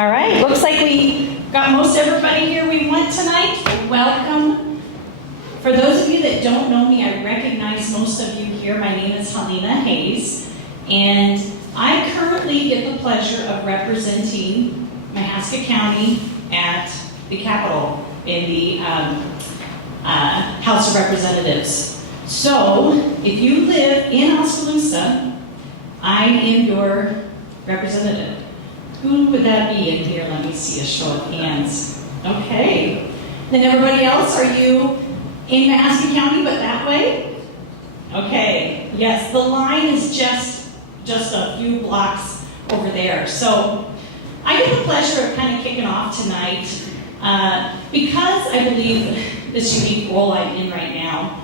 All right, looks like we got most everybody here we want tonight. Welcome. For those of you that don't know me, I recognize most of you here. My name is Helena Hayes, and I currently get the pleasure of representing Mahaska County at the Capitol in the House of Representatives. So, if you live in Oskaloosa, I am your representative. Who would that be in here? Let me see a show of hands. Okay. Then everybody else, are you in Mahaska County but that way? Okay. Yes, the line is just a few blocks over there. So I get the pleasure of kind of kicking off tonight because I believe this unique role I'm in right now.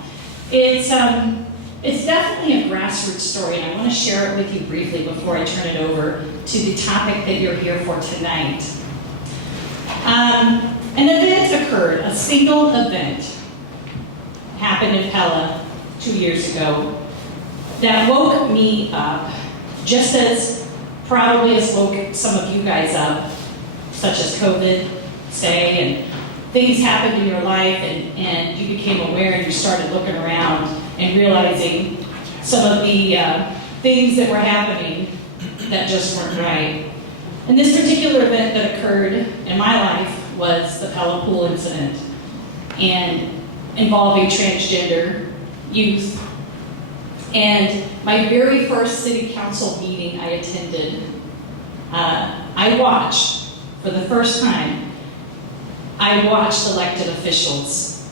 It's definitely a grassroots story, and I want to share it with you briefly before I turn it over to the topic that you're here for tonight. An event occurred, a single event happened in Pella 2 years ago that woke me up, just as probably as woke some of you guys up, such as COVID, say, and things happened in your life, and you became aware and you started looking around and realizing some of the things that were happening that just weren't right. And this particular event that occurred in my life was the Pella Pool incident, and involving transgender youth. And my very first city council meeting I attended, I watched, for the first time, I watched elected officials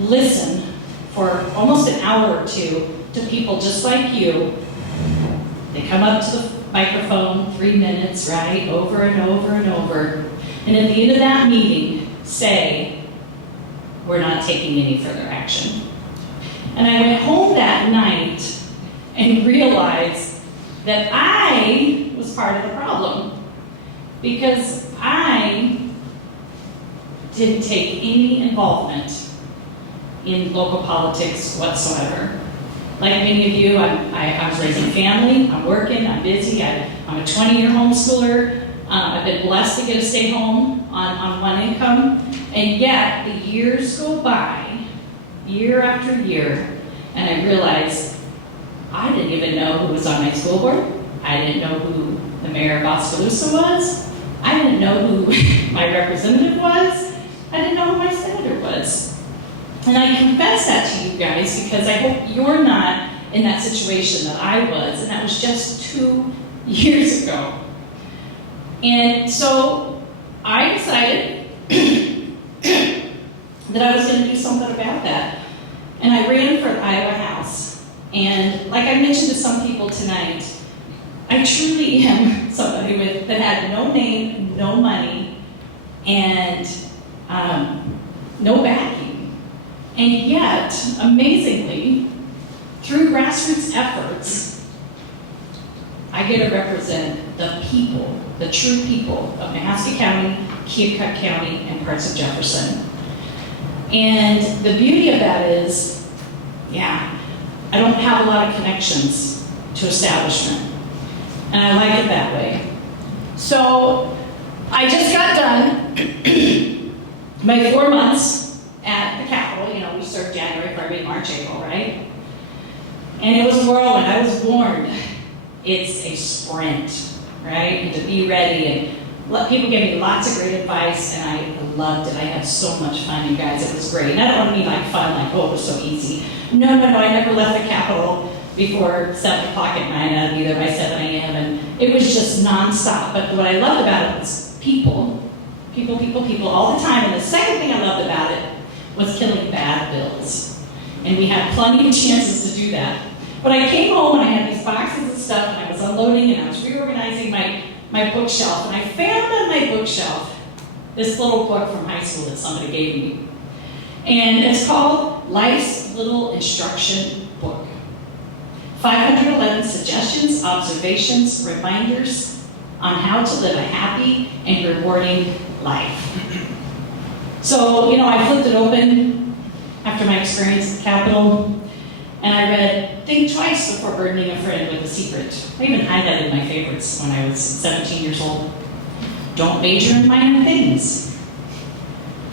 listen for almost an hour or two to people just like you. They come up to the microphone, 3 minutes, right, over and over and over. And at the end of that meeting, say, we're not taking any further action. And I went home that night and realized that I was part of the problem, because I didn't take any involvement in local politics whatsoever. Like many of you, I was raising family, I'm working, I'm busy, I'm a 20-year homeschooler. I've been blessed to get to stay home on one income, and yet the years go by, year after year, and I realized I didn't even know who was on my school board. I didn't know who the mayor of Oskaloosa was. I didn't know who my representative was. I didn't know who my senator was. And I confess that to you guys because I hope you're not in that situation that I was, and that was just 2 years ago. And so I decided that I was going to do something about that. And I ran for the Iowa House. And like I mentioned to some people tonight, I truly am somebody that had no name, no money, and no backing. And yet, amazingly, through grassroots efforts, I get to represent the people, the true people of Mahaska County, Keokuk County, and parts of Jefferson. And the beauty of that is, I don't have a lot of connections to establishment. And I like it that way. So, I just got done my 4 months at the Capitol. You know, we served January, February, March, April, right? And it was a whirlwind. I was warned. It's a sprint, right? And to be ready, and people gave me lots of great advice, and I loved it. I had so much fun, you guys. It was great. And I don't want to be like fun, like, oh, it was so easy. No. I never left the Capitol before 7 o'clock at night. I'd be there by 7 a.m. And it was just nonstop. But what I loved about it was people all the time. And the second thing I loved about it was killing bad bills. And we had plenty of chances to do that. But I came home and I had these boxes of stuff, and I was unloading and I was reorganizing my bookshelf. And I found on my bookshelf this little book from high school that somebody gave me. And it's called Life's Little Instruction Book. 511 suggestions, observations, reminders on how to live a happy and rewarding life. So, I flipped it open after my experience at the Capitol, and I read, think twice before burdening a friend with a secret. I even highlighted my favorites when I was 17 years old. Don't major in minor things.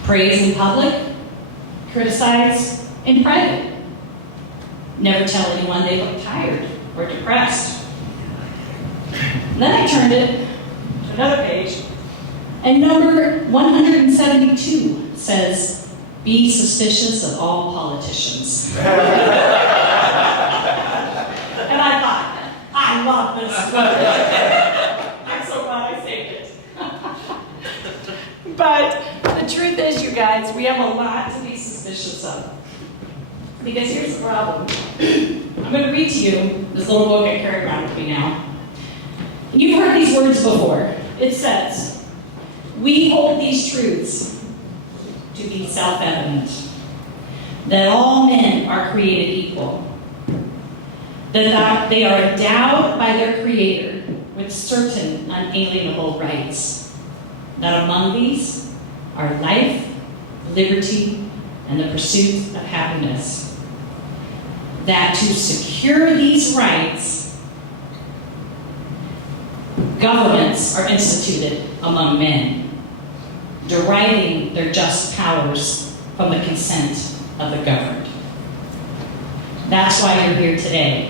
Praise in public, criticize in private. Never tell anyone they look tired or depressed. And then I turned it to another page, and number 172 says, be suspicious of all politicians. And I thought, I love this book. I'm so glad I saved it. But the truth is, you guys, we have a lot to be suspicious of. Because here's the problem. I'm going to read to you this little book I carry around with me now. And you've heard these words before. It says, we hold these truths to be self-evident, that all men are created equal, that they are endowed by their Creator with certain unalienable rights, that among these are life, liberty, and the pursuit of happiness, that to secure these rights, governments are instituted among men, deriving their just powers from the consent of the governed. That's why you're here today,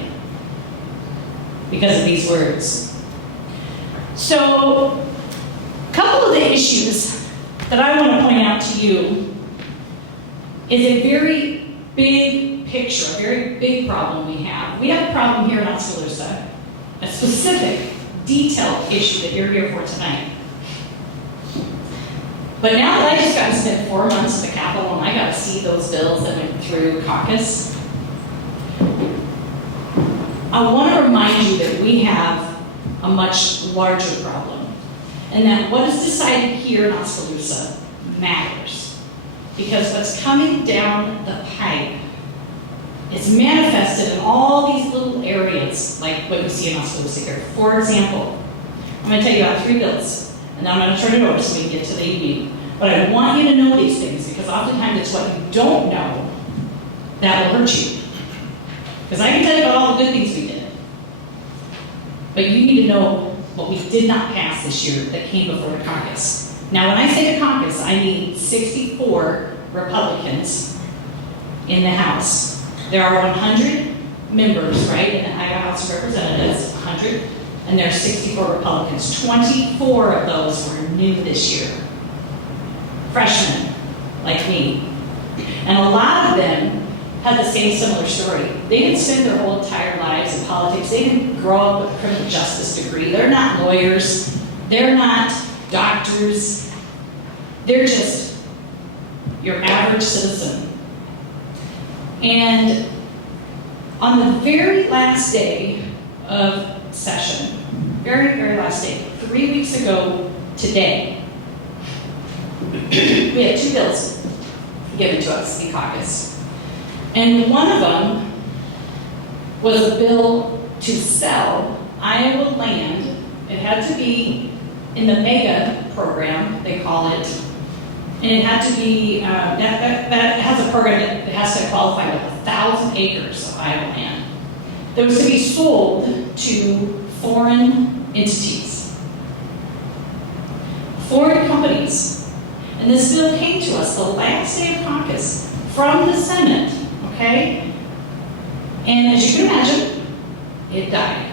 because of these words. So, a couple of the issues that I want to point out to you is a very big picture, a very big problem we have. We have a problem here in Oskaloosa, a specific, detailed issue that you're here for tonight. But now that I just got to spend 4 months at the Capitol and I got to see those bills that went through caucus, I want to remind you that we have a much larger problem. And that what is decided here in Oskaloosa matters. Because what's coming down the pipe is manifested in all these little areas, like what you see in Oskaloosa here. For example, I'm going to tell you about 3 bills, and then I'm going to turn it over so we can get to the evening. But I want you to know these things, because oftentimes it's what you don't know that will hurt you. Because I can tell you about all the good things we did. But you need to know what we did not pass this year that came before the caucus. Now, when I say the caucus, I mean 64 Republicans in the House. There are 100 members, right, in the Iowa House of Representatives, 100, and there are 64 Republicans. 24 of those were new this year. Freshmen, like me. And a lot of them had the same similar story. They didn't spend their whole entire lives in politics. They didn't grow up with a criminal justice degree. They're not lawyers. They're not doctors. They're just your average citizen. And on the very last day of session, very, very last day, 3 weeks ago today, we had 2 bills given to us in caucus. And one of them was a bill to sell Iowa land. It had to be in the MEGA program, they call it. And it had to be, that has a program that has to qualify with 1,000 acres of Iowa land. That was to be sold to foreign entities, foreign companies. And this bill came to us the last day of caucus from the Senate, okay? And as you can imagine, it died.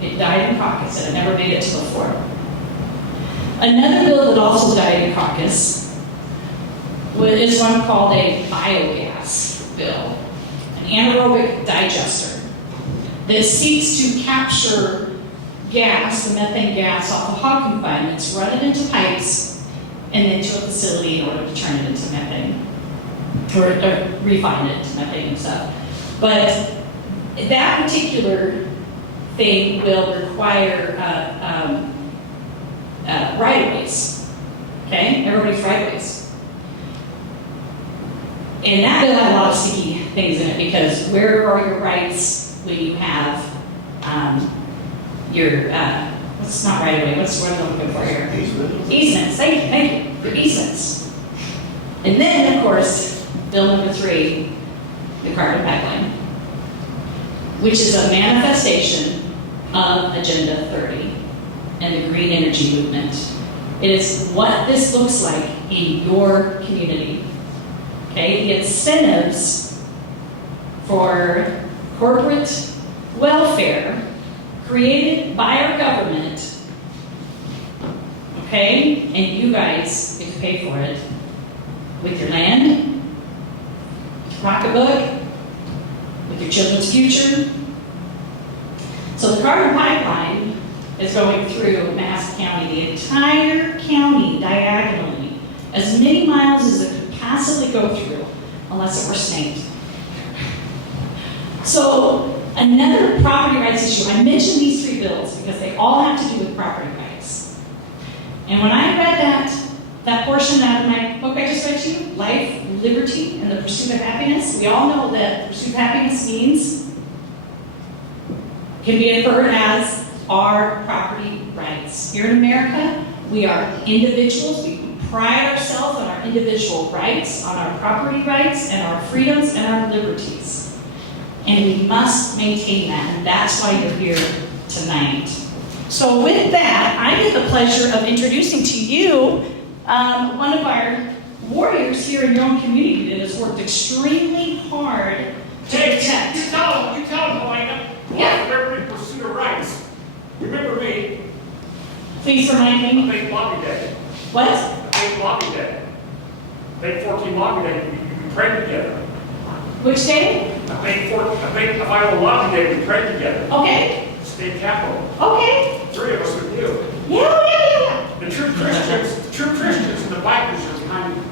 It died in caucus, and it never made it to the floor. Another bill that also died in caucus is one called a biogas bill, an anaerobic digester that seeks to capture gas, the methane gas, off of hog confinements, run it into pipes, and then to a facility in order to turn it into methane, or refine it to methane and stuff. But that particular thing will require right-of-ways, okay? Everybody's right-of-ways. And that bill had a lot of sticky things in it, because where are your rights when you have your, what's not right-of-way, what's the word I'm looking for here? Easements, thank you, your easements. And then, of course, bill number 3, the carbon pipeline, which is a manifestation of Agenda 30 and the green energy movement. It is what this looks like in your community. Okay, the incentives for corporate welfare created by our government, okay, and you guys get to pay for it with your land, pocketbook, with your children's future. So the carbon pipeline is going through Mahaska County, the entire county diagonally, as many miles as it could possibly go through, unless it were snaked. So another property rights issue, I mentioned these three bills because they all have to do with property rights. And when I read that portion out of my book I just read to you, Life, Liberty, and the Pursuit of Happiness, we all know that pursuit of happiness can be inferred as our property rights. Here in America, we are individuals. We pride ourselves on our individual rights, on our property rights, and our freedoms and our liberties. And we must maintain that, and that's why you're here tonight. So with that, I get the pleasure of introducing to you one of our warriors here in your own community that has worked extremely hard to protect. You tell them, Helena. Yeah. Remember in pursuit of rights. Remember me. Please remind I me. think Lobby Day. What? I think Lobby Day. I think 14 Lobby Day. We prayed together. Which day? I think if I were Lobby Day, we prayed together. Okay. State Capitol. Okay. 3 of us with you. Yeah. The true Christians and the bikers are behind you.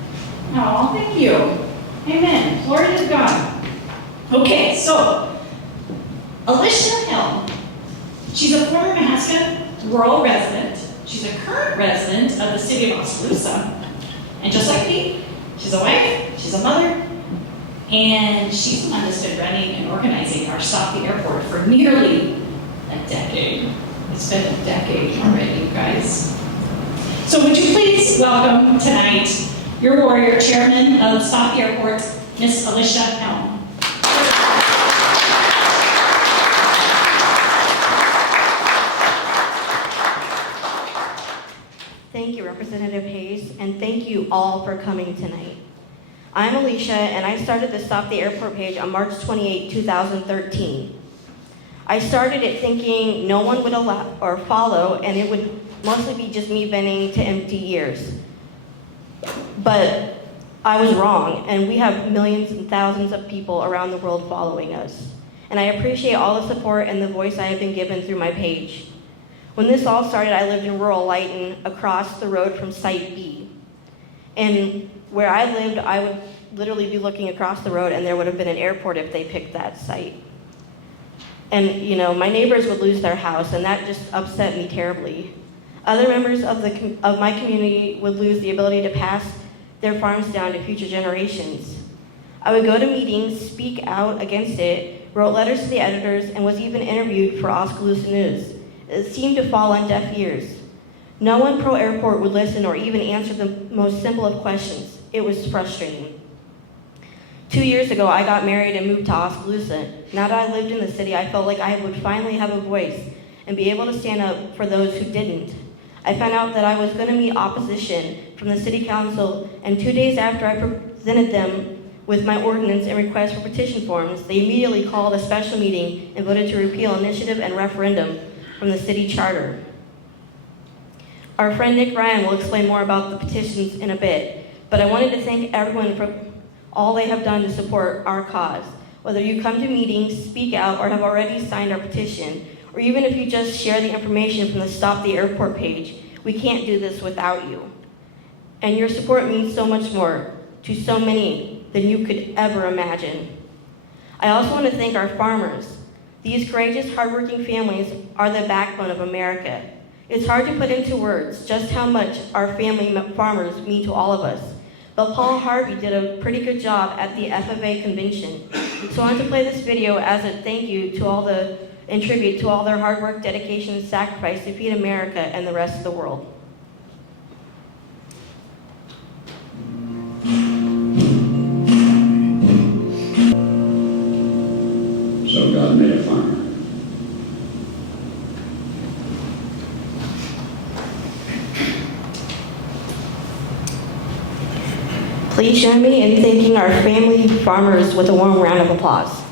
Oh, thank you. Amen. Glory to God. Okay, so Alicia Helm. She's a former Mahaska rural resident. She's a current resident of the city of Oskaloosa. And just like me, she's a wife, she's a mother, and she's the one that's been running and organizing our Stop the Airport for nearly a decade. It's been a decade already, you guys. So would you please welcome tonight your warrior, chairman of Stop the Airport, Miss Alicia Helm. Thank you, Representative Hayes, and thank you all for coming tonight. I'm Alicia, and I started the Stop the Airport page on March 28, 2013. I started it thinking no one would allow or follow, and it would mostly be just me venting to empty ears. But I was wrong, and we have millions and thousands of people around the world following us. And I appreciate all the support and the voice I have been given through my page. When this all started, I lived in rural Lighton, across the road from Site B. And where I lived, I would literally be looking across the road, and there would have been an airport if they picked that site. And, you know, my neighbors would lose their house, and that just upset me terribly. Other members of my community would lose the ability to pass their farms down to future generations. I would go to meetings, speak out against it, wrote letters to the editors, and was even interviewed for Oskaloosa News. It seemed to fall on deaf ears. No one pro-airport would listen or even answer the most simple of questions. It was frustrating. 2 years ago, I got married and moved to Oskaloosa. Now that I lived in the city, I felt like I would finally have a voice and be able to stand up for those who didn't. I found out that I was going to meet opposition from the city council, and 2 days after I presented them with my ordinance and request for petition forms, they immediately called a special meeting and voted to repeal initiative and referendum from the city charter. Our friend Nick Ryan will explain more about the petitions in a bit, but I wanted to thank everyone for all they have done to support our cause. Whether you come to meetings, speak out, or have already signed our petition, or even if you just share the information from the Stop the Airport page, we can't do this without you. And your support means so much more to so many than you could ever imagine. I also want to thank our farmers. These courageous, hardworking families are the backbone of America. It's hard to put into words just how much our family farmers mean to all of us. But Paul Harvey did a pretty good job at the FFA convention. So I wanted to play this video as a thank you to in tribute to all their hard work, dedication, and sacrifice to feed America and the rest of the world. So God made a farmer. Please join me in thanking our family farmers with a warm round of applause.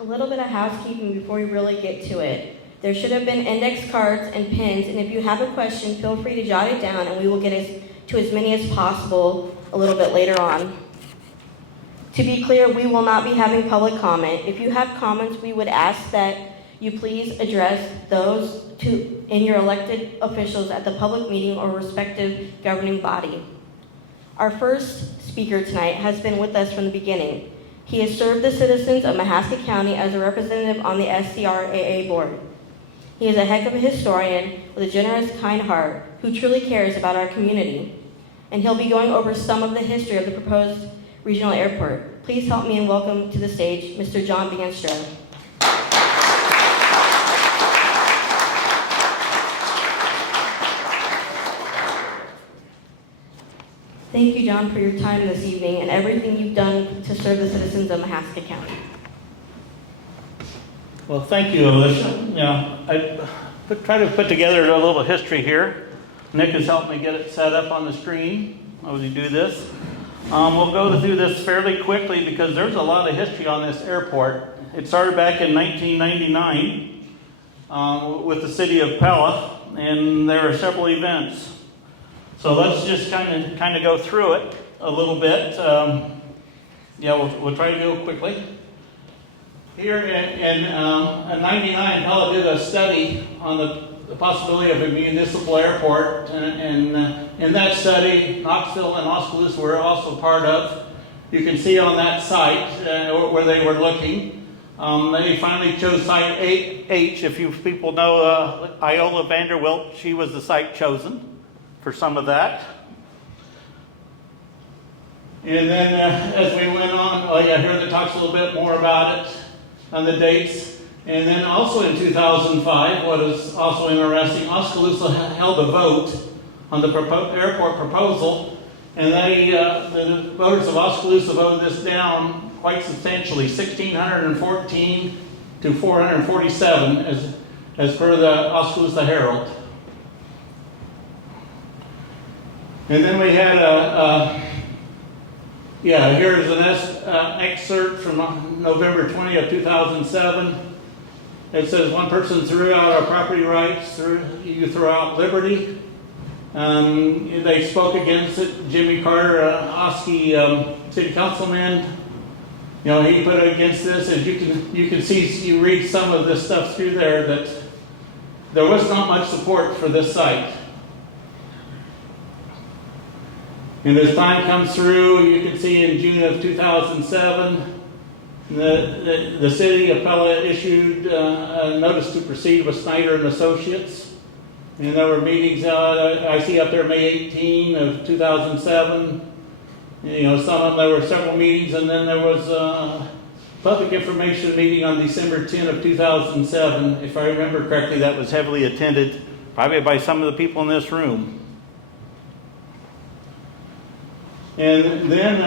A little bit of housekeeping before we really get to it. There should have been index cards and pins, and if you have a question, feel free to jot it down and we will get to as many as possible a little bit later on. To be clear, we will not be having public comment. If you have comments, we would ask that you please address those in your elected officials at the public meeting or respective governing body. Our first speaker tonight has been with us from the beginning. He has served the citizens of Mahaska County as a representative on the SCRAA board. He is a heck of a historian with a generous, kind heart who truly cares about our community. And he'll be going over some of the history of the proposed regional airport. Please help me and welcome to the stage Mr. John Bandstra. Thank you, John, for your time this evening and everything you've done to serve the citizens of Mahaska County. Well, thank you, Alicia. Yeah, I try to put together a little history here. Nick has helped me get it set up on the screen as we do this. We'll go through this fairly quickly because there's a lot of history on this airport. It started back in 1999 with the city of Pella, and there are several events. So let's just kind of go through it a little bit. We'll try to go quickly. Here in 99, Pella did a study on the possibility of a municipal airport, and in that study, Knoxville and Oskaloosa were also part of. You can see on that site where they were looking. They finally chose site H. If you people know Iola Vanderwilt, she was the site chosen for some of that. And then as we went on, here that talks a little bit more about it on the dates. And then also in 2005, what is also interesting, Oskaloosa held a vote on the airport proposal, and the voters of Oskaloosa voted this down quite substantially, 1,614 to 447, as per the Oskaloosa Herald. And then we had here's an excerpt from November 20 of 2007. It says, one person threw out our property rights, you throw out liberty. They spoke against it. Jimmy Carter, Oski city councilman, he put against this. As you can see, you read some of this stuff through there, that there was not much support for this site. And as time comes through, you can see in June of 2007, the city of Pella issued a notice to proceed with Snyder and Associates. And there were meetings, I see up there May 18 of 2007. Some of them, there were several meetings, and then there was a public information meeting on December 10 of 2007. If I remember correctly, that was heavily attended, probably by some of the people in this room. And then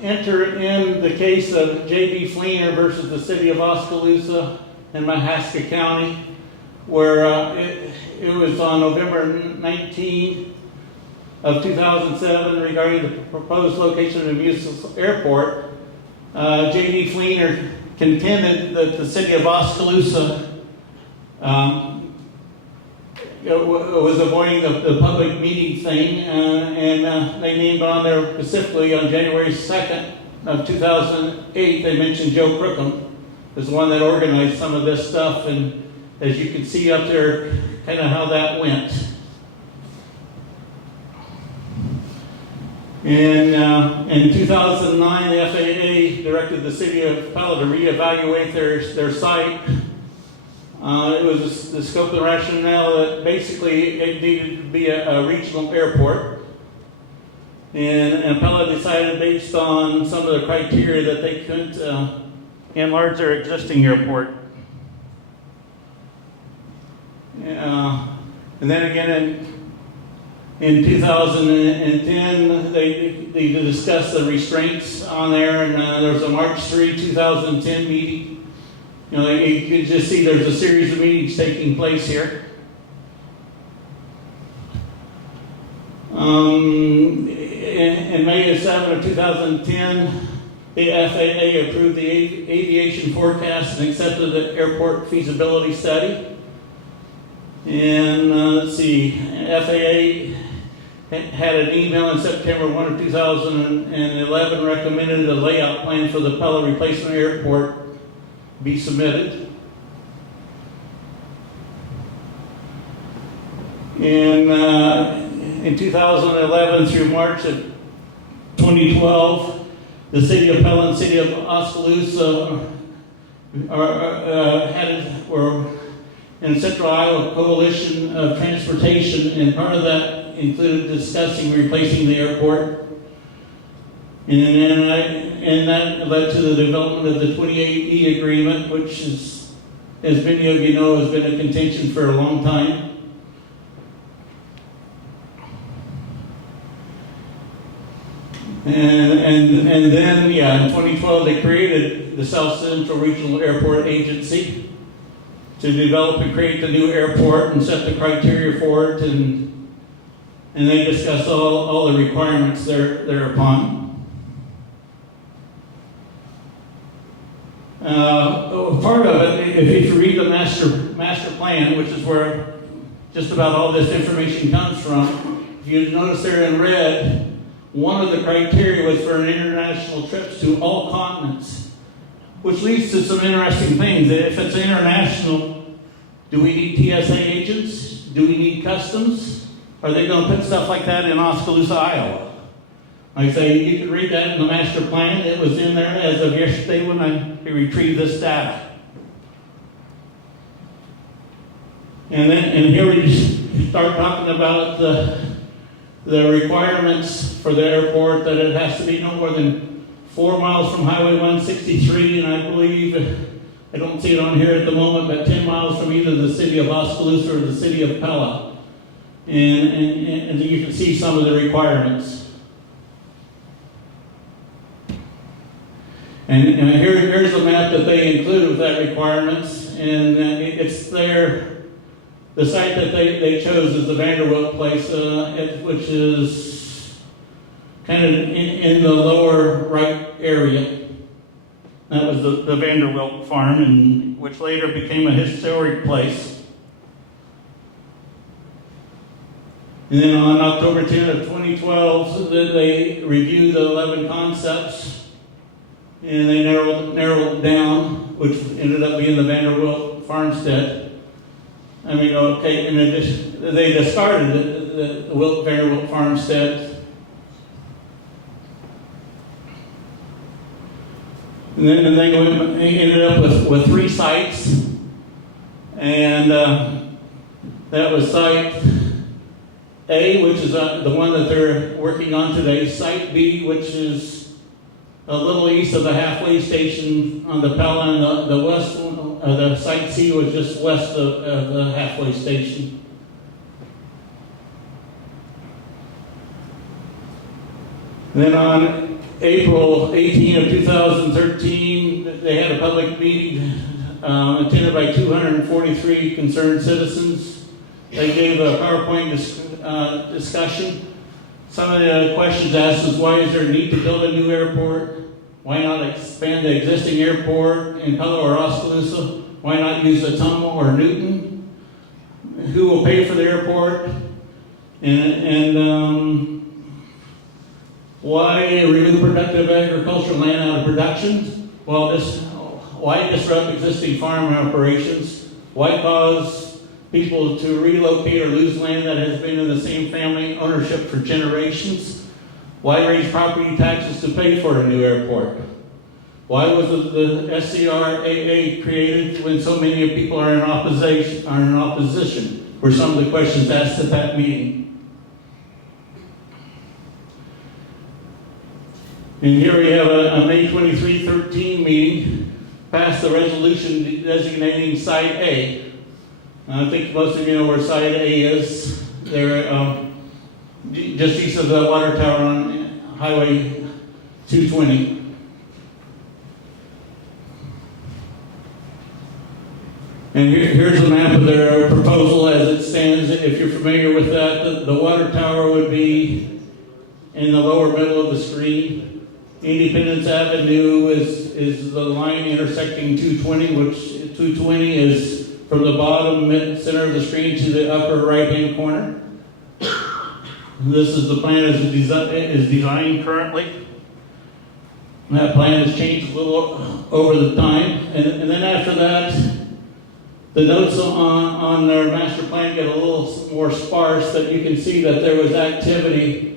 enter in the case of J.B. Fleener versus the city of Oskaloosa and Mahaska County, where it was on November 19 of 2007 regarding the proposed location of the municipal airport. J.B. Fleener contended that the city of Oskaloosa was avoiding the public meeting thing, and they named on there specifically on January 2nd of 2008, they mentioned Joe Crookham as the one that organized some of this stuff, and as you can see up there, kind of how that went. And in 2009, the FAA directed the city of Pella to reevaluate their site. It was the scope of the rationale that basically it needed to be a regional airport. And Pella decided, based on some of the criteria, that they couldn't enlarge their existing airport. And then again in 2010, they discussed the restraints on there, and there was a March 3, 2010 meeting. You know, you can just see there's a series of meetings taking place here. In May 7 of 2010, the FAA approved the aviation forecast and accepted the airport feasibility study. And let's see, FAA had an email in September 1 of 2011 recommended a layout plan for the Pella replacement airport be submitted. In 2011 through March of 2012, the City of Pella and City of Oskaloosa were in Central Iowa Coalition of Transportation, and part of that included discussing replacing the airport. And that led to the development of the 28E agreement, which is, as many of you know, has been a contention for a long time. And then, in 2012, they created the South Central Regional Airport Agency to develop and create the new airport and set the criteria for it, and they discussed all the requirements thereupon. Part of it, if you read the master plan, which is where just about all this information comes from, if you notice there in red, one of the criteria was for international trips to all continents, which leads to some interesting things. If it's international, do we need TSA agents? Do we need customs? Are they going to put stuff like that in Oskaloosa, Iowa? Like I say, you can read that in the master plan. It was in there as of yesterday when I retrieved this data. And here we just start talking about the requirements for the airport, that it has to be no more than 4 miles from Highway 163, and I believe, I don't see it on here at the moment, but 10 miles from either the city of Oskaloosa or the city of Pella. And you can see some of the requirements. And here's the map that they include with that requirements, and it's there. The site that they chose is the Vanderbilt place, which is kind of in the lower right area. That was the Vanderbilt farm, and which later became a historic place. And then on October 10 of 2012, they reviewed the 11 concepts, and they narrowed it down, which ended up being the Vanderbilt farmstead. I mean, okay, in addition, they discarded the Vanderbilt farmstead. And then they ended up with 3 sites. And that was Site A, which is the one that they're working on today. Site B, which is a little east of the halfway station on the Pella, and the west one. The Site C was just west of the halfway station. And then on April 18 of 2013, they had a public meeting attended by 243 concerned citizens. They gave a PowerPoint discussion. Some of the questions asked was, why is there a need to build a new airport? Why not expand the existing airport in Pella or Oskaloosa? Why not use Ottumwa or Newton? Who will pay for the airport? And why renew productive agricultural land out of production? Well, why disrupt existing farm operations? Why cause people to relocate or lose land that has been in the same family ownership for generations? Why raise property taxes to pay for a new airport? Why was the SCRAA created when so many people are in opposition? Were some of the questions asked at that meeting. And here we have a May 23, 13 meeting, passed the resolution designating Site A. I think most of you know where Site A is. They're just east of the water tower on Highway 220. And here's a map of their proposal as it stands. If you're familiar with that, the water tower would be in the lower middle of the screen. Independence Avenue is the line intersecting 220, which 220 is from the bottom center of the screen to the upper right-hand corner. This is the plan as it is designed currently. And that plan has changed a little over the time. And then after that, the notes on their master plan get a little more sparse, but you can see that there was activity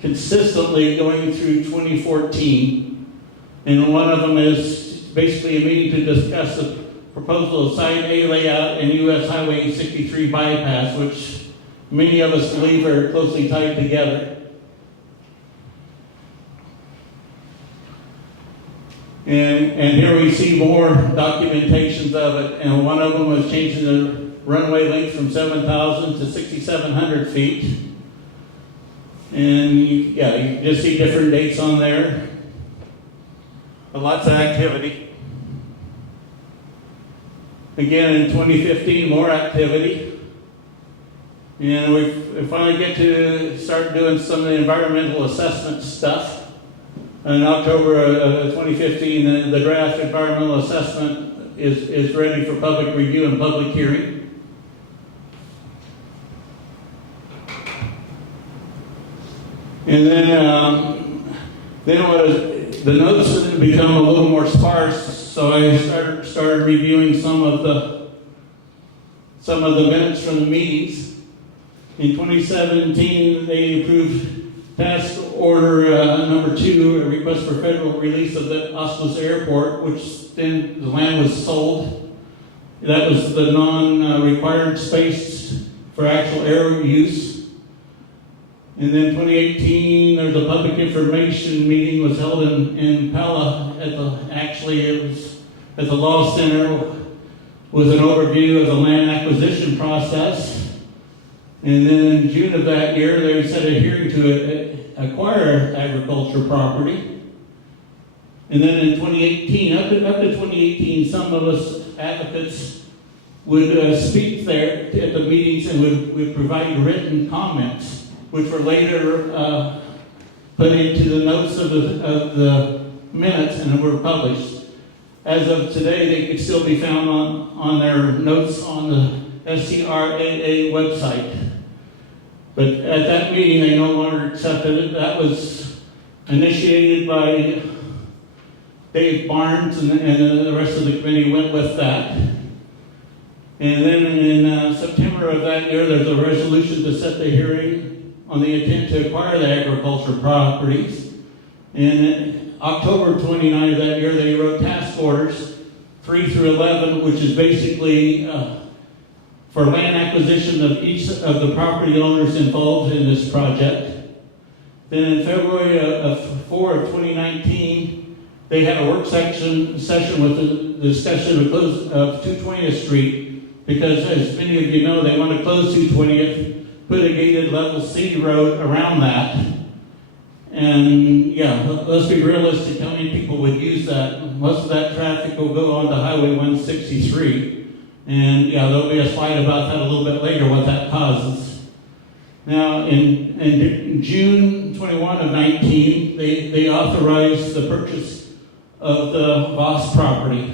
consistently going through 2014. And one of them is basically a meeting to discuss the proposal of Site A layout and US Highway 63 bypass, which many of us believe are closely tied together. And here we see more documentations of it, and one of them was changing the runway length from 7,000 to 6,700 feet. And you just see different dates on there. But lots of activity. Again, in 2015, more activity. And we finally get to start doing some of the environmental assessment stuff. In October of 2015, the draft environmental assessment is ready for public review and public hearing. And then the notes had become a little more sparse, so I started reviewing some of the minutes from the meetings. In 2017, they approved Task Order number 2, a request for federal release of the Oskaloosa Airport, which then the land was sold. That was the non-required space for actual air use. And then 2018, there's a public information meeting was held in Pella. It was at the Law Center with an overview of the land acquisition process. And then in June of that year, they set a hearing to acquire agriculture property. And then in 2018, up to 2018, some of us advocates would speak there at the meetings and would provide written comments, which were later put into the notes of the minutes and were published. As of today, they could still be found on their notes on the SCRAA website. But at that meeting, they no longer accepted it. That was initiated by Dave Barnes, and the rest of the committee went with that. And then in September of that year, there's a resolution to set the hearing on the intent to acquire the agriculture properties. And in October 29 of that year, they wrote task orders 3 through 11, which is basically for land acquisition of each of the property owners involved in this project. Then in February of 2019, they had a work session with the discussion of 220th Street, because as many of you know, they want to close 220th, put a gated level C road around that. And yeah, let's be realistic, how many people would use that? Most of that traffic will go onto Highway 163. And yeah, there'll be a slide about that a little bit later, what that causes. Now, in June 21 of 19, they authorized the purchase of the Voss property.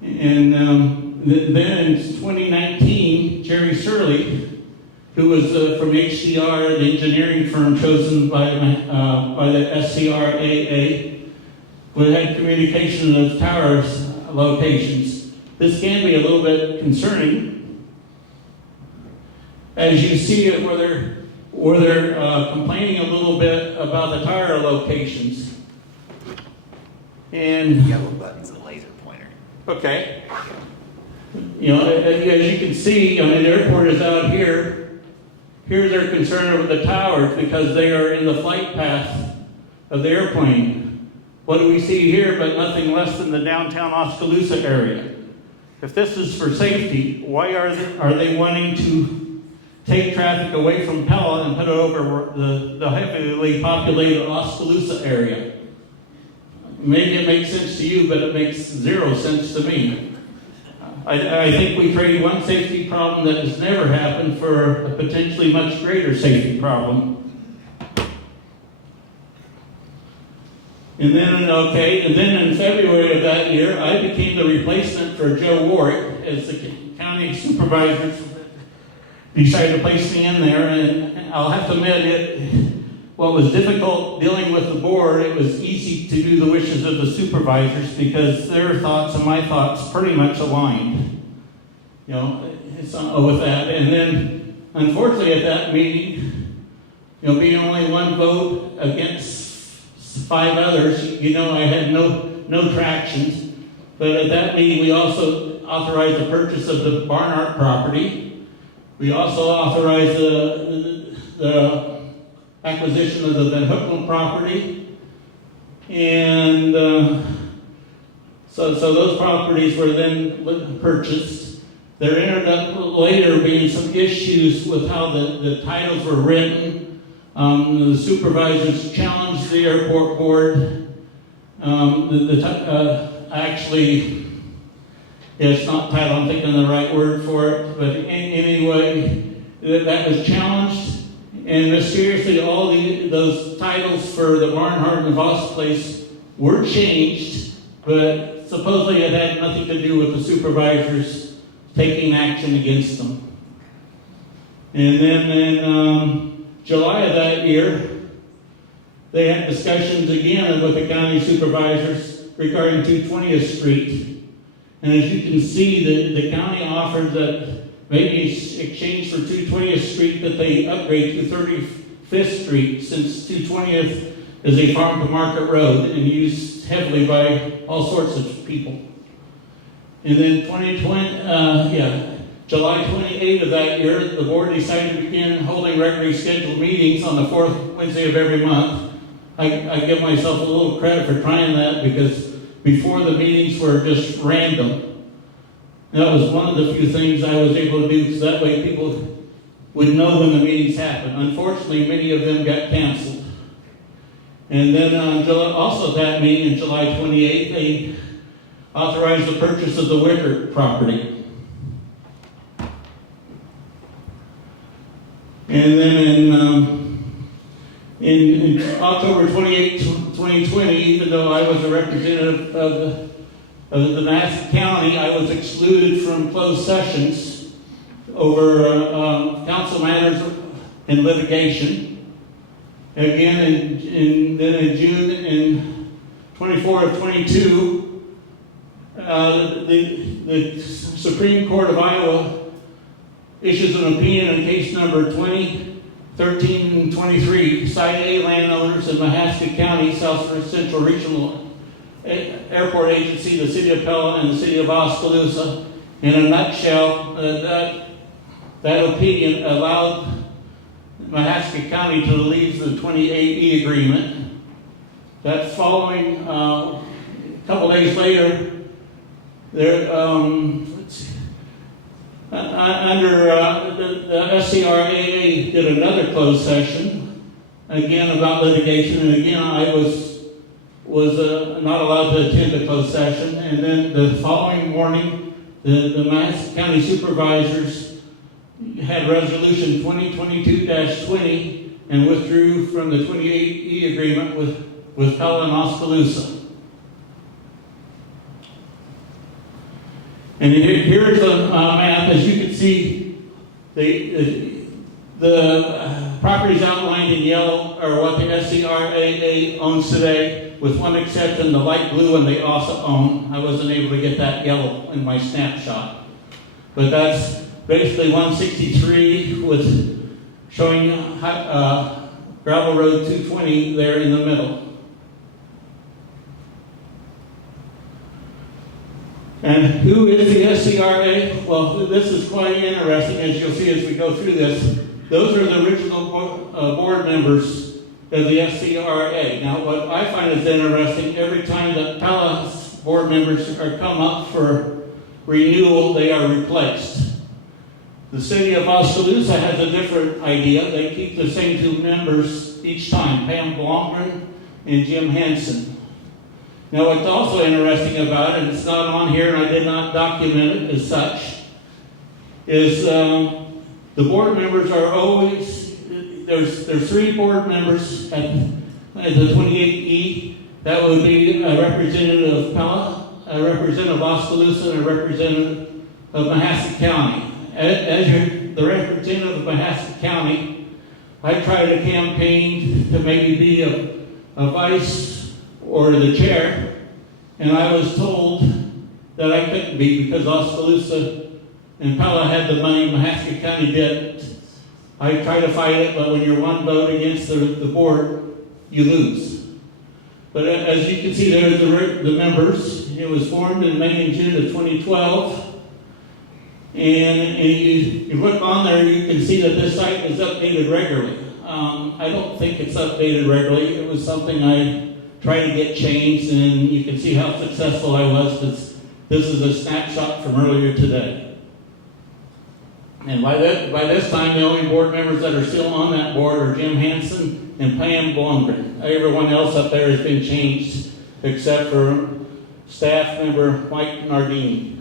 And then in 2019, Jerry Surley, who was from HCR, the engineering firm chosen by the SCRAA, had communication of towers locations. This can be a little bit concerning, as you see it where they're complaining a little bit about the tower locations. And The yellow button's a laser pointer. okay, you know, as you can see, I mean, the airport is out here. Here they're concerned over the towers because they are in the flight path of the airplane. What do we see here but nothing less than the downtown Oskaloosa area? If this is for safety, why are they wanting to take traffic away from Pella and put it over the heavily populated Oskaloosa area? Maybe it makes sense to you, but it makes zero sense to me. I think we traded one safety problem that has never happened for a potentially much greater safety problem. And then in February of that year, I became the replacement for Joe Warwick as the county supervisor. Decided to place me in there, and I'll have to admit what was difficult dealing with the board, it was easy to do the wishes of the supervisors because their thoughts and my thoughts pretty much aligned. With that. And then, unfortunately, at that meeting, being only one vote against 5 others, I had no traction. But at that meeting, we also authorized the purchase of the Barnhart property. We also authorized the acquisition of the Van Hookland property. And so those properties were then purchased. There ended up later being some issues with how the titles were written. The supervisors challenged the airport board. It's not title, I'm thinking the right word for it, but anyway, that was challenged. And mysteriously, all those titles for the Barnhart and Voss place were changed, but supposedly it had nothing to do with the supervisors taking action against them. And then in July of that year, they had discussions again with the county supervisors regarding 220th Street. And as you can see, the county offered that maybe in exchange for 220th Street that they upgrade to 35th Street, since 220th is a farm-to-market road and used heavily by all sorts of people. And then July 28th of that year, the board decided to begin holding regularly scheduled meetings on the 4th Wednesday of every month. I give myself a little credit for trying that because before the meetings were just random. That was one of the few things I was able to do because that way people would know when the meetings happened. Unfortunately, many of them got canceled. And then also that meeting in July 28th, they authorized the purchase of the Wicker property. And then in October 28, 2020, even though I was a representative of the Mahaska County, I was excluded from closed sessions over council matters and litigation. Again, then in June in 24 of 22, the Supreme Court of Iowa issues an opinion in case number 2013-23, Side A landowners in Mahaska County, South Central Regional Airport Agency, the City of Pella, and the City of Oskaloosa. In a nutshell, that opinion allowed Mahaska County to leave the 28E agreement. That following, a couple days later, there, the SCRAA did another closed session, again about litigation, and again I was not allowed to attend the closed session. And then the following morning, the Mahaska County supervisors had resolution 2022-20 and withdrew from the 28E agreement with Pella and Oskaloosa. And here's the map. As you can see, the properties outlined in yellow are what the SCRAA owns today, with one exception, the light blue one they also own. I wasn't able to get that yellow in my snapshot. But that's basically 163 with showing gravel road 220 there in the middle. And who is the SCRA? Well, this is quite interesting, as you'll see as we go through this. Those are the original board members of the SCRA. Now, what I find is interesting, every time that Pella's board members come up for renewal, they are replaced. The City of Oskaloosa has a different idea. They keep the same 2 members each time, Pam Blomgren and Jim Hansen. Now, what's also interesting about it, it's not on here and I did not document it as such, is the board members are always, there's 3 board members at the 28E. That would be a representative of Pella, a representative of Oskaloosa, and a representative of Mahaska County. As the representative of Mahaska County, I tried to campaign to maybe be a vice or the chair, and I was told that I couldn't be because Oskaloosa and Pella had the money, Mahaska County didn't. I tried to fight it, but when you're one vote against the board, you lose. But as you can see, there's the members. It was formed in May and June of 2012. And you look on there, you can see that this site is updated regularly. I don't think it's updated regularly. It was something I tried to get changed, and you can see how successful I was, because this is a snapshot from earlier today. And by this time, the only board members that are still on that board are Jim Hansen and Pam Blomgren. Everyone else up there has been changed, except for staff member Mike Nardini.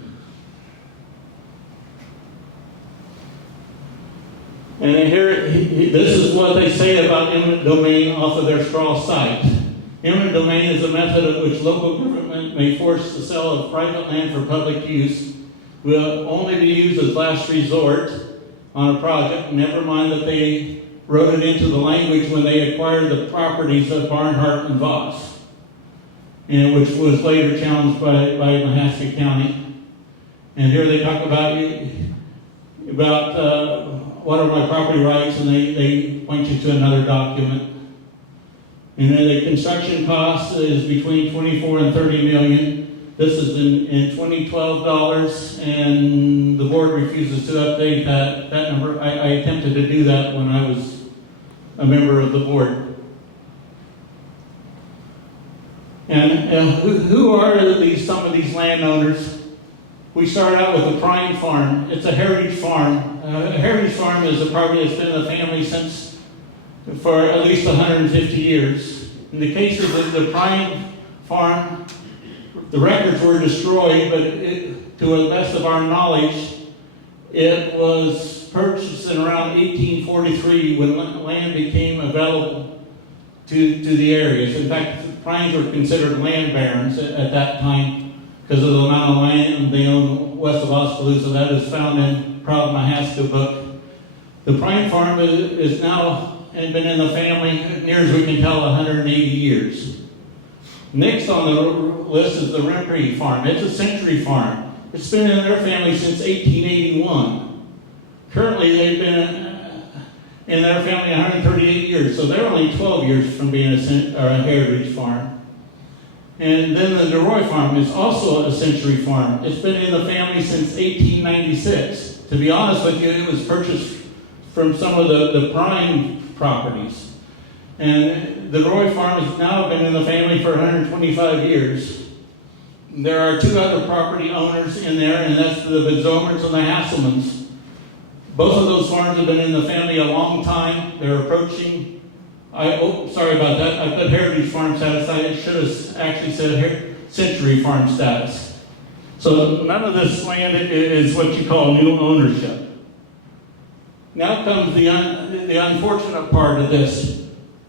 And here, this is what they say about eminent domain off of their straw site. Eminent domain is a method of which local government may force the sale of private land for public use, will only be used as last resort on a project. Never mind that they wrote it into the language when they acquired the properties of Barnhart and Voss, and which was later challenged by Mahaska County. And here they talk about what are my property rights, and they point you to another document. And then the construction cost is between 24 and 30 million. This is in 2012 dollars, and the board refuses to update that number. I attempted to do that when I was a member of the board. And who are some of these landowners? We started out with a prime farm. It's a heritage farm. A heritage farm is a property that's been in the family for at least 150 years. In the case of the prime farm, the records were destroyed, but to the best of our knowledge, it was purchased in around 1843 when land became available to the areas. In fact, the primes were considered land barons at that time because of the amount of land they own west of Oskaloosa. That is found in Proud Mahaska book. The prime farm is now and been in the family, near as we can tell, 180 years. Next on the list is the Rempre farm. It's a century farm. It's been in their family since 1881. Currently, they've been in their family 138 years, so they're only 12 years from being a heritage farm. And then the DeRoy farm is also a century farm. It's been in the family since 1896. To be honest with you, it was purchased from some of the prime properties. And the Roy farm has now been in the family for 125 years. There are 2 other property owners in there, and that's the Bezomers and the Hasselmans. Both of those farms have been in the family a long time. They're approaching, sorry about that. I put heritage farm status. I should have actually said century farm status. So none of this land is what you call new ownership. Now comes the unfortunate part of this.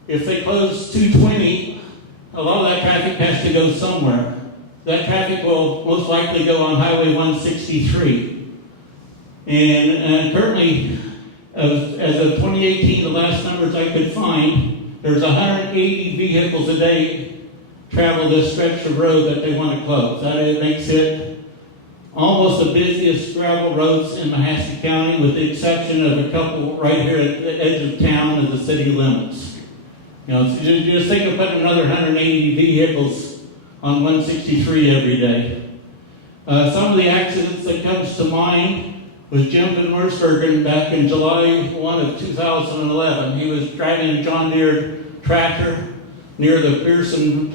If they close 220, a lot of that traffic has to go somewhere. That traffic will most likely go on Highway 163. And currently, as of 2018, the last numbers I could find, there's 180 vehicles a day travel this stretch of road that they want to close. That makes it almost the busiest gravel roads in Mahaska County, with the exception of a couple right here at the edge of town of the city limits. You know, so just think of putting another 180 vehicles on 163 every day. Some of the accidents that comes to mind was Jim Van Mersbergen back in July 1 of 2011. He was driving a John Deere tractor near the Pearson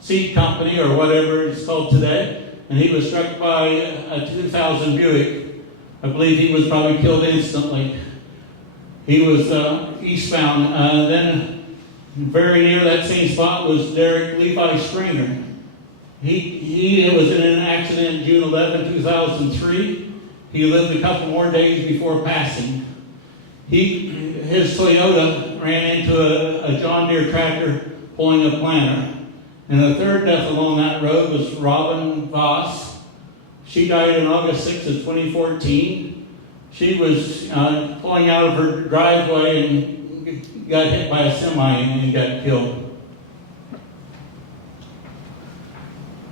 Seed Company, or whatever it's called today, and he was struck by a 2000 Buick. I believe he was probably killed instantly. He was eastbound. Then Very near that same spot was Derek Levi Springer. He was in an accident June 11, 2003. He lived a couple more days before passing. His Toyota ran into a John Deere tractor pulling a planter. And the third death along that road was Robin Voss. She died on August 6th of 2014. She was pulling out of her driveway and got hit by a semi and got killed.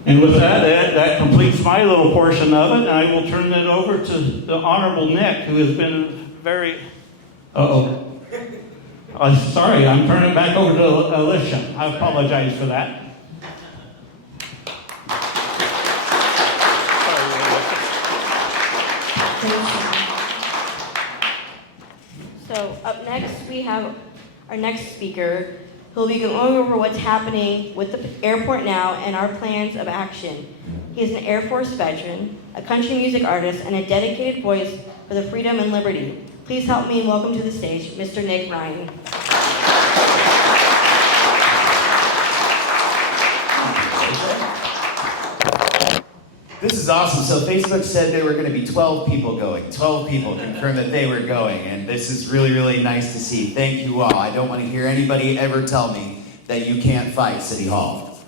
And with that completes my little portion of it, and I will turn it over to the Honorable Nick, who has been very... sorry, I'm turning it back over to Alicia. I apologize for that. So up next, we have our next speaker, who will be going over what's happening with the airport now and our plans of action. He is an Air Force veteran, a country music artist, and a dedicated voice for the freedom and liberty. Please help me and welcome to the stage, Mr. Nick Ryan. This is awesome. So Facebook said there were going to be 12 people going. 12 people confirmed that they were going. And this is really, really nice to see. Thank you all. I don't want to hear anybody ever tell me that you can't fight City Hall.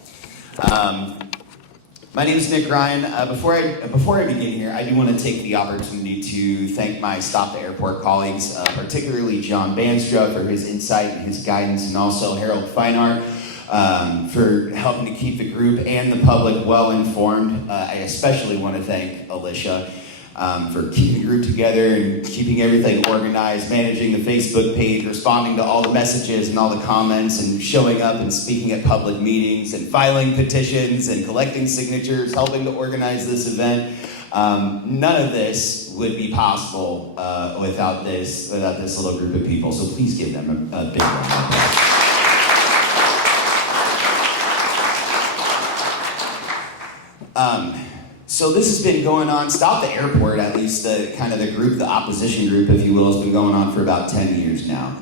My name is Nick Ryan. Before I begin here, I do want to take the opportunity to thank my Stop the Airport colleagues, particularly John Bandstra for his insight and his guidance, and also Harold Feinart for helping to keep the group and the public well informed. I especially want to thank Alicia for keeping the group together and keeping everything organized, managing the Facebook page, responding to all the messages and all the comments, and showing up and speaking at public meetings and filing petitions and collecting signatures, helping to organize this event. None of this would be possible without this little group of people. So please give them a big round of applause. So this has been going on, Stop the Airport, at least the opposition group, if you will, has been going on for about 10 years now.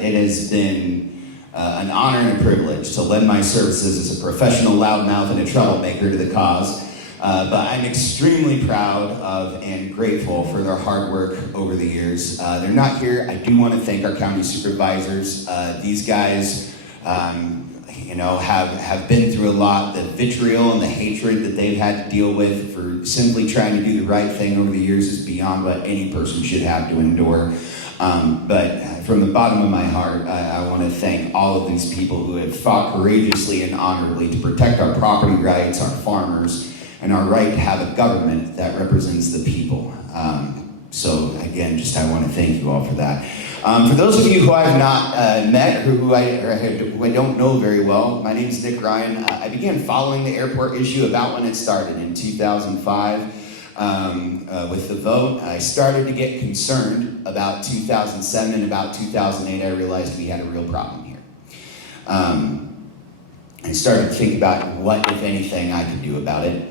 It has been an honor and a privilege to lend my services as a professional loudmouth and a troublemaker to the cause. But I'm extremely proud of and grateful for their hard work over the years. They're not here. I do want to thank our county supervisors. These guys have been through a lot. The vitriol and the hatred that they've had to deal with for simply trying to do the right thing over the years is beyond what any person should have to endure. But from the bottom of my heart, I want to thank all of these people who have fought courageously and honorably to protect our property rights, our farmers, and our right to have a government that represents the people. So again, I want to thank you all for that. For those of you who I have not met or who I don't know very well, my name is Nick Ryan. I began following the airport issue about when it started in 2005 with the vote. I started to get concerned about 2007 and about 2008. I realized we had a real problem here. I started to think about what, if anything, I could do about it.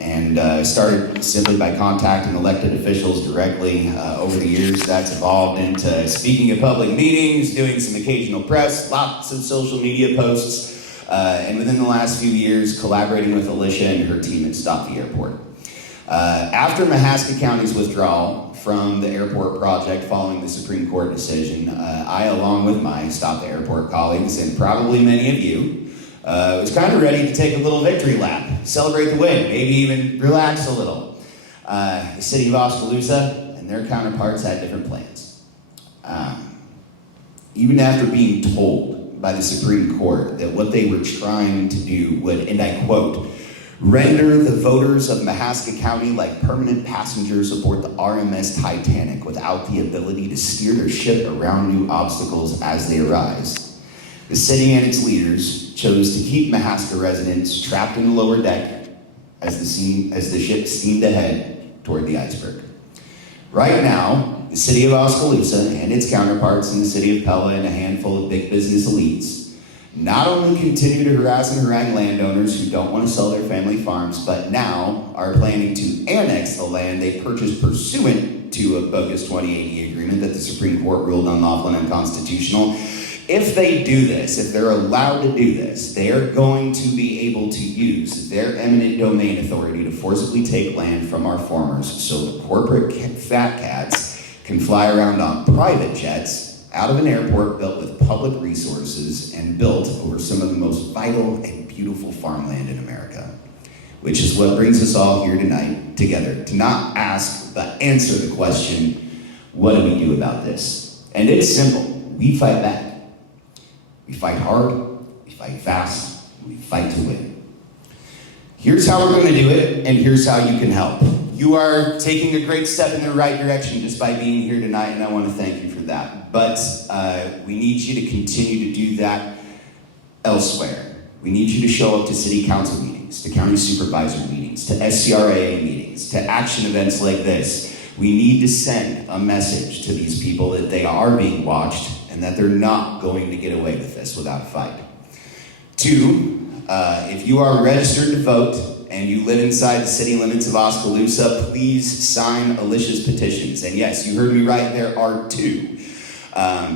And started simply by contacting elected officials directly. Over the years, that's evolved into speaking at public meetings, doing some occasional press, lots of social media posts, and within the last few years, collaborating with Alicia and her team at Stop the Airport. After Mahaska County's withdrawal from the airport project following the Supreme Court decision, I, along with my Stop the Airport colleagues, and probably many of you, was kind of ready to take a little victory lap, celebrate the win, maybe even relax a little. The city of Oskaloosa and their counterparts had different plans. Even after being told by the Supreme Court that what they were trying to do would, and I quote, render the voters of Mahaska County like permanent passengers aboard the RMS Titanic without the ability to steer their ship around new obstacles as they arise. The city and its leaders chose to keep Mahaska residents trapped in the lower deck as the ship steamed ahead toward the iceberg. Right now, the city of Oskaloosa and its counterparts in the city of Pella and a handful of big business elites not only continue to harass and harangue landowners who don't want to sell their family farms, but now are planning to annex the land they purchased pursuant to a bogus 2080 agreement that the Supreme Court ruled unlawful and unconstitutional. If they do this, if they're allowed to do this, they are going to be able to use their eminent domain authority to forcibly take land from our farmers so the corporate fat cats can fly around on private jets out of an airport built with public resources and built over some of the most vital and beautiful farmland in America. Which is what brings us all here tonight together, to not ask, but answer the question, what do we do about this? And it's simple. We fight back. We fight hard, we fight fast, we fight to win. Here's how we're going to do it, and here's how you can help. You are taking a great step in the right direction just by being here tonight, and I want to thank you for that. But we need you to continue to do that elsewhere. We need you to show up to city council meetings, to county supervisor meetings, to SCRA meetings, to action events like this. We need to send a message to these people that they are being watched and that they're not going to get away with this without a fight. 2, if you are registered to vote and you live inside the city limits of Oskaloosa, please sign Alicia's petitions. And yes, you heard me right, there are 2.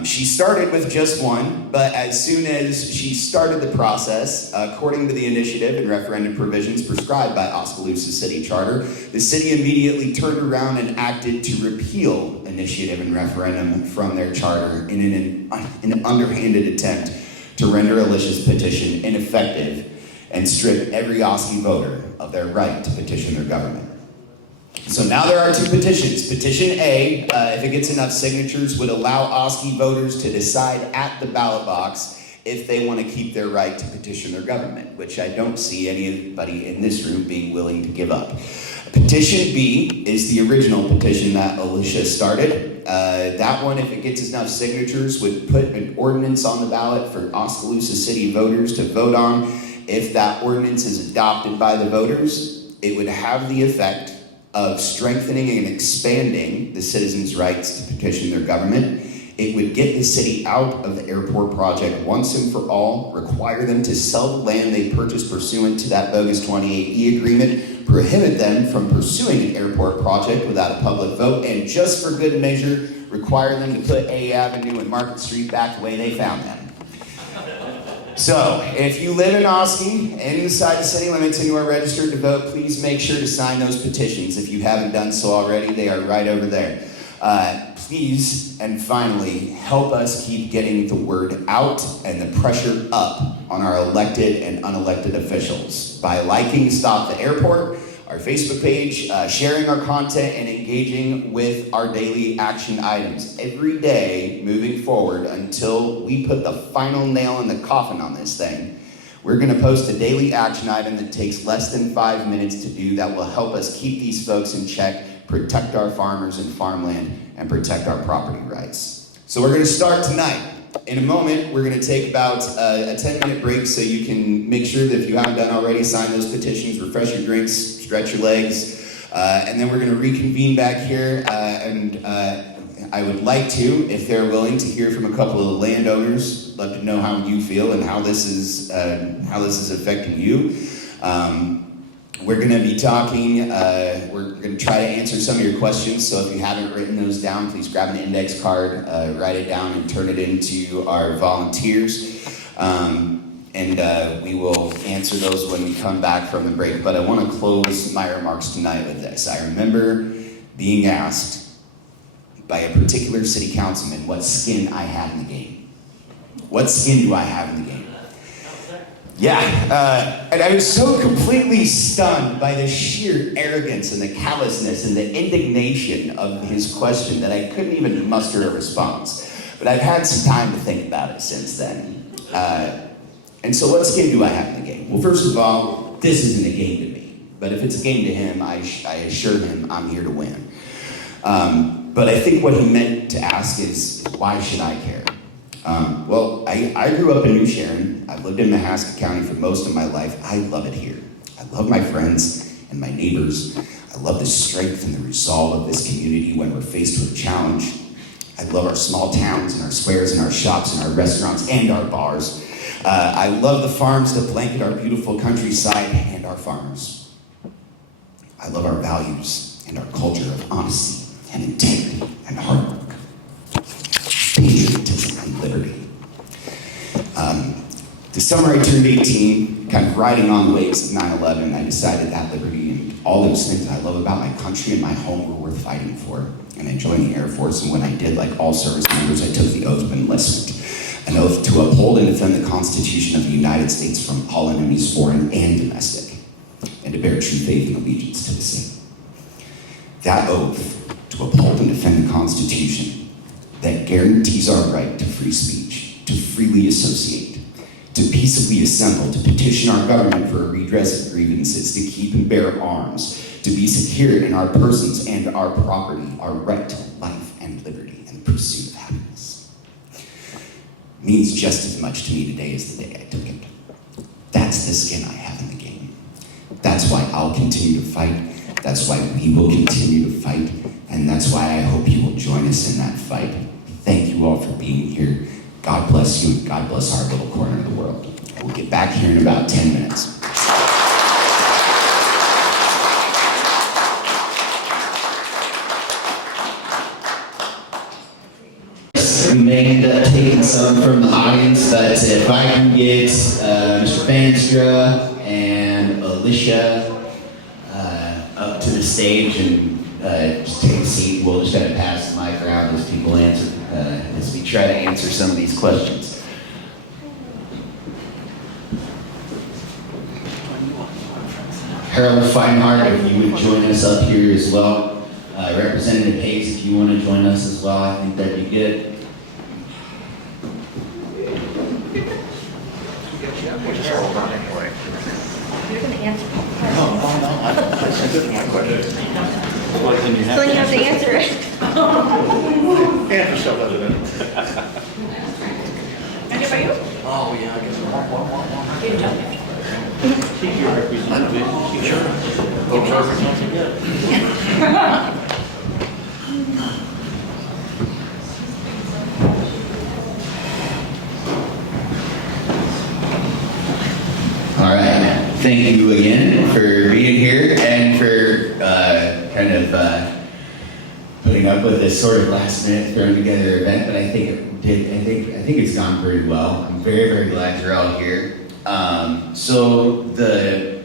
She started with just 1, but as soon as she started the process, according to the initiative and referendum provisions prescribed by Oskaloosa City Charter, the city immediately turned around and acted to repeal initiative and referendum from their charter in an underhanded attempt to render Alicia's petition ineffective and strip every Oski voter of their right to petition their government. So now there are 2 petitions. Petition A, if it gets enough signatures, would allow Oski voters to decide at the ballot box if they want to keep their right to petition their government, which I don't see anybody in this room being willing to give up. Petition B is the original petition that Alicia started. That one, if it gets enough signatures, would put an ordinance on the ballot for Oskaloosa City voters to vote on. If that ordinance is adopted by the voters, it would have the effect of strengthening and expanding the citizens' rights to petition their government. It would get the city out of the airport project once and for all, require them to sell the land they purchased pursuant to that bogus 28E agreement, prohibit them from pursuing an airport project without a public vote, and just for good measure, require them to put A Avenue and Market Street back the way they found them. So, if you live in Oski and inside the city limits and you are registered to vote, please make sure to sign those petitions. If you haven't done so already, they are right over there. Please, and finally, help us keep getting the word out and the pressure up on our elected and unelected officials by liking Stop the Airport, our Facebook page, sharing our content, and engaging with our daily action items every day moving forward until we put the final nail in the coffin on this thing. We're going to post a daily action item that takes less than 5 minutes to do that will help us keep these folks in check, protect our farmers and farmland, and protect our property rights. So we're going to start tonight. In a moment, we're going to take about a 10-minute break so you can make sure that if you haven't done already, sign those petitions, refresh your drinks, stretch your legs, and then we're going to reconvene back here. And I would like to, if they're willing, to hear from a couple of the landowners. Love to know how you feel and how this is affecting you. We're going to be talking, we're going to try to answer some of your questions, so if you haven't written those down, please grab an index card, write it down, and turn it into our volunteers. And we will answer those when we come back from the break. But I want to close my remarks tonight with this. I remember being asked by a particular city councilman what skin I had in the game. What skin do I have in the game? Yeah, and I was so completely stunned by the sheer arrogance and the callousness and the indignation of his question that I couldn't even muster a response. But I've had some time to think about it since then. And so what skin do I have in the game? Well, first of all, this isn't a game to me. But if it's a game to him, I assure him I'm here to win. But I think what he meant to ask is, why should I care? Well, I grew up in New Sharon. I've lived in Mahaska County for most of my life. I love it here. I love my friends and my neighbors. I love the strength and the resolve of this community when we're faced with a challenge. I love our small towns and our squares and our shops and our restaurants and our bars. I love the farms that blanket our beautiful countryside and our farmers. I love our values and our culture of honesty and integrity and hard work, patriotism and liberty. The summer I turned 18, kind of riding on the waves of 9/11, I decided that liberty and all those things I love about my country and my home were worth fighting for. And I joined the Air Force, and when I did, like all service members, I took the oath of enlistment. An oath to uphold and defend the Constitution of the United States from all enemies, foreign and domestic, and to bear true faith and allegiance to the same. That oath to uphold and defend the Constitution that guarantees our right to free speech, to freely associate, to peaceably assemble, to petition our government for a redress of grievances, to keep and bear arms, to be secure in our persons and our property, our right to life and liberty and the pursuit of happiness. Means just as much to me today as the day I took it. That's the skin I have in the game. That's why I'll continue to fight. That's why we will continue to fight. And that's why I hope you will join us in that fight. Thank you all for being here. God bless you, and God bless our little corner of the world. We'll get back here in about 10 minutes. We may end up taking some from the audience, but if I can get Mr. Bandstra and Alicia up to the stage and just take a seat, we'll just kind of pass the mic around as people answer, as we try to answer some of these questions. Harold Feinhardt, if you would join us up here as well. Representative Hayes, if you want to join us as well, I think that'd be good. You're going to answer. Then you have to answer it. Answer yourself other than. Anybody else? Oh, yeah, I guess. She's your representative. Sure. Folks are representing. All right, thank you again for being here and for putting up with this sort of last minute thrown together event, but I think it's gone pretty well. I'm very, very glad you're all here. So the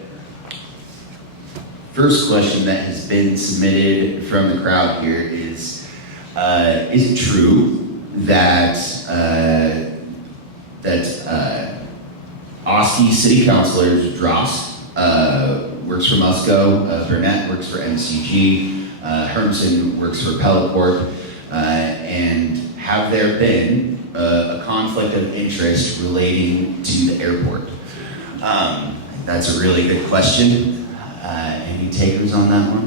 first question that has been submitted from the crowd here is it true that Oski City Councilor Drost works for Musco, Burnett works for MCG, Hermson works for Pellicorp, and have there been a conflict of interest relating to the airport? That's a really good question. Any takers on that one?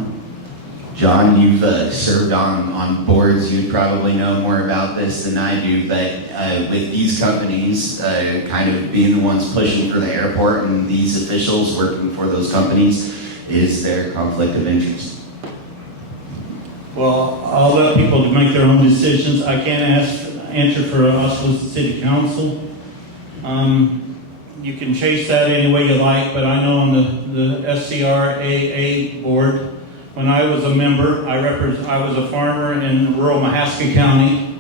John, you've served on boards. You'd probably know more about this than I do, but with these companies kind of being the ones pushing for the airport and these officials working for those companies, is there conflict of interest? Well, I'll let people make their own decisions. I can't answer for us as the city council. You can chase that any way you like, but I know on the SCRAA board, when I was a member, I was a farmer in rural Mahaska County.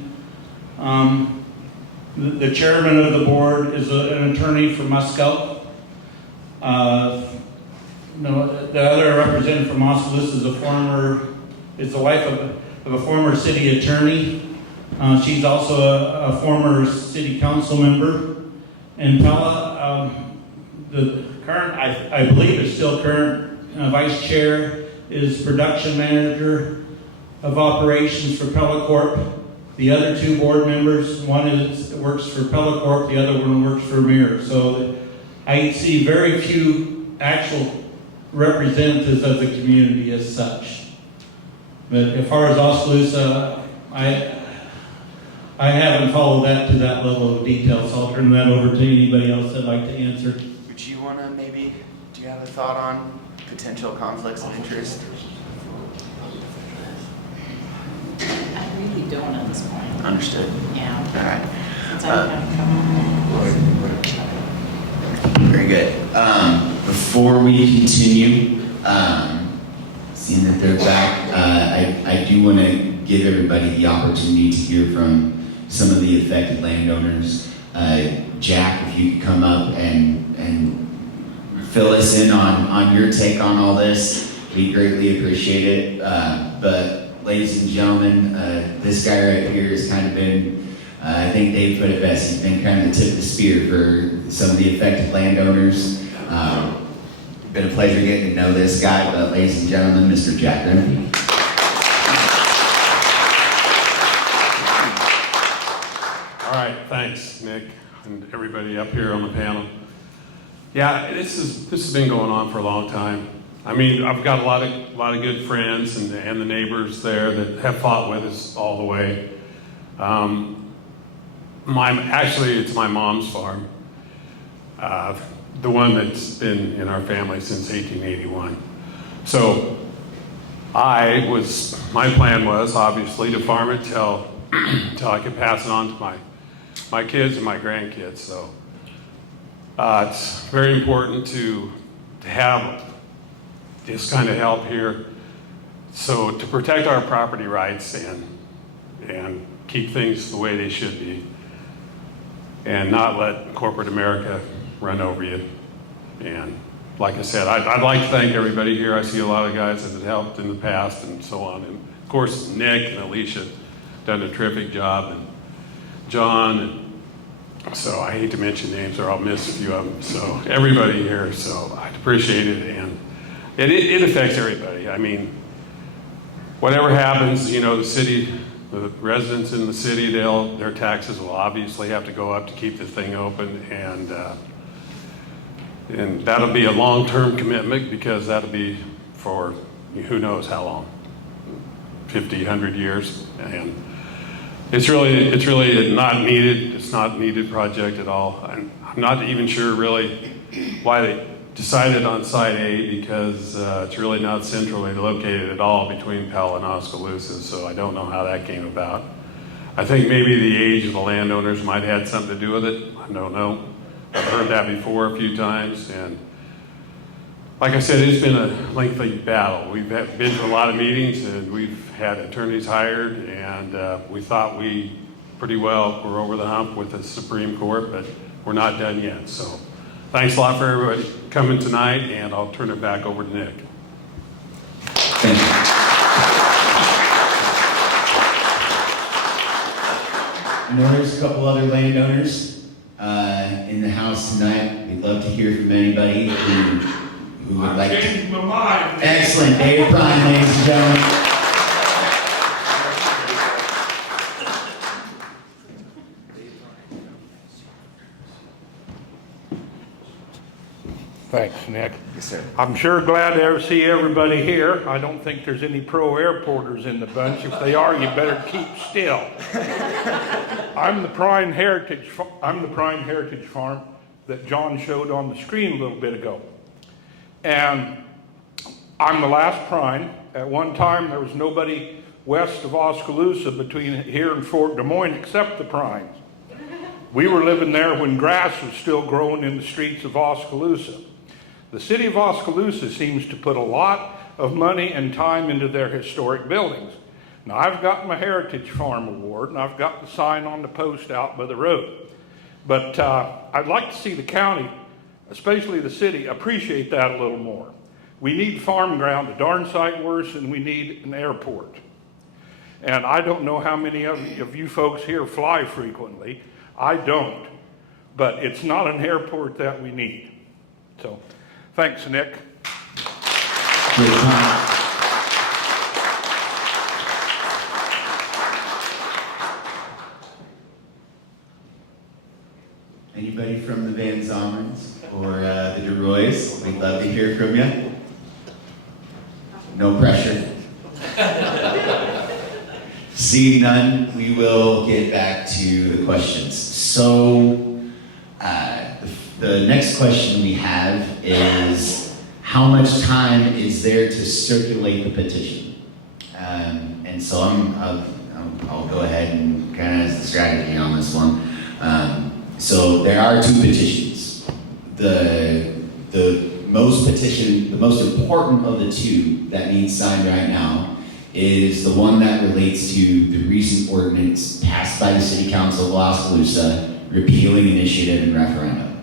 The chairman of the board is an attorney for Musco. The other representative from Osceola is the wife of a former city attorney. She's also a former city council member. And Pella, the current, I believe is still current vice chair, is production manager of operations for Pellicorp. The other two board members, one works for Pellicorp, the other one works for Mir. So I see very few actual representatives of the community as such. But as far as Oskaloosa, I haven't followed that to that level of detail, so I'll turn that over to anybody else that'd like to answer. Would you want to maybe, do you have a thought on potential conflicts of interest? I really don't at this point. Understood. Yeah. All right. Since I haven't come Very good. Before we continue, seeing that they're back, I do want to give everybody the opportunity to hear from some of the affected landowners. Jack, if you could come up and fill us in on your take on all this, we greatly appreciate it. But ladies and gentlemen, this guy right here has kind of been, I think Dave put it best, he's been kind of the tip of the spear for some of the affected landowners. Been a pleasure getting to know this guy, but ladies and gentlemen, Mr. Jack Grimke. All right, thanks, Nick, and everybody up here on the panel. Yeah, this has been going on for a long time. I mean, I've got a lot of good friends and the neighbors there that have fought with us all the way. Actually, it's my mom's farm, the one that's been in our family since 1881. So my plan was obviously to farm it till I could pass it on to my kids and my grandkids. So it's very important to have this kind of help here. So to protect our property rights and keep things the way they should be, and not let corporate America run over you. And like I said, I'd like to thank everybody here. I see a lot of guys that have helped in the past and so on. And of course, Nick and Alicia done a terrific job, and John. And so I hate to mention names or I'll miss a few of them. So everybody here, so I appreciate it. And it affects everybody. I mean, whatever happens, you know, the city, the residents in the city, their taxes will obviously have to go up to keep the thing open, and that'll be a long-term commitment, because that'll be for who knows how long, 50, 100 years, and it's really not needed. It's not a needed project at all. I'm not even sure really why they decided on Site A, because it's really not centrally located at all between Pella and Oskaloosa, so I don't know how that came about. I think maybe the age of the landowners might have had something to do with it. I don't know. I've heard that before a few times, and like I said, it's been a lengthy battle. We've been to a lot of meetings, and we've had attorneys hired, and we thought we pretty well were over the hump with the Supreme Court, but we're not done yet. So thanks a lot for everybody coming tonight, and I'll turn it back over to Nick. Thank you. I know there's a couple other landowners in the house tonight. We'd love to hear from anybody who would like to. Changed my mind. Excellent. Dave Prime, ladies and gentlemen. Thanks, Nick. Yes, sir. I'm sure glad to see everybody here. I don't think there's any pro airporters in the bunch. If they are, you better keep still. I'm the prime heritage farm that John showed on the screen a little bit ago. And I'm the last prime. At one time, there was nobody west of Oskaloosa between here and Fort Des Moines except the primes. We were living there when grass was still growing in the streets of Oskaloosa. The city of Oskaloosa seems to put a lot of money and time into their historic buildings. Now, I've got my Heritage Farm Award, and I've got the sign on the post out by the road. But I'd like to see the county, especially the city, appreciate that a little more. We need farm ground a darn sight worse than we need an airport. And I don't know how many of you folks here fly frequently. I don't. But it's not an airport that we need. So, thanks, Nick. Anybody from the Van Zomers or the DeRoys? We'd love to hear from you. No pressure. Seeing none, we will get back to the questions. So, the next question we have is, how much time is there to circulate the petition? And so I'll go ahead and kind of as the strategy on this one. So there are two petitions. The most important of the two that needs signed right now is the one that relates to the recent ordinance passed by the City Council of Oskaloosa repealing initiative and referendum.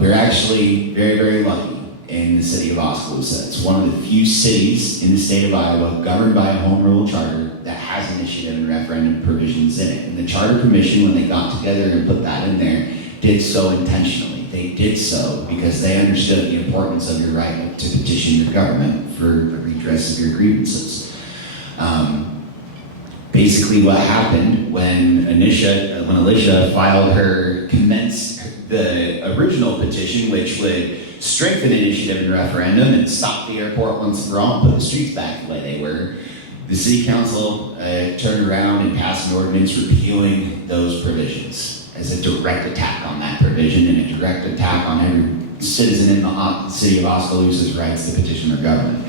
We're actually very, very lucky in the city of Oskaloosa. It's one of the few cities in the state of Iowa governed by a home rule charter that has initiative and referendum provisions in it. And the Charter Commission, when they got together and put that in there, did so intentionally. They did so because they understood the importance of your right to petition your government for the redress of your grievances. Basically what happened when Alicia filed commenced the original petition, which would strengthen initiative and referendum and stop the airport once and for all and put the streets back the way they were, the city council turned around and passed an ordinance repealing those provisions as a direct attack on that provision and a direct attack on every citizen in the city of Oskaloosa's rights to petition their government.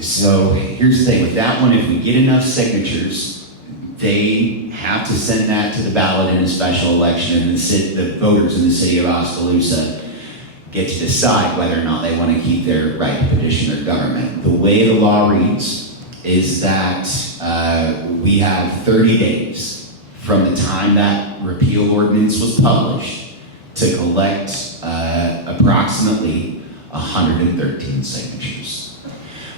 So here's the thing, with that one, if we get enough signatures, they have to send that to the ballot in a special election, and the voters in the city of Oskaloosa get to decide whether or not they want to keep their right to petition their government. The way the law reads is that we have 30 days from the time that repeal ordinance was published to collect approximately 113 signatures.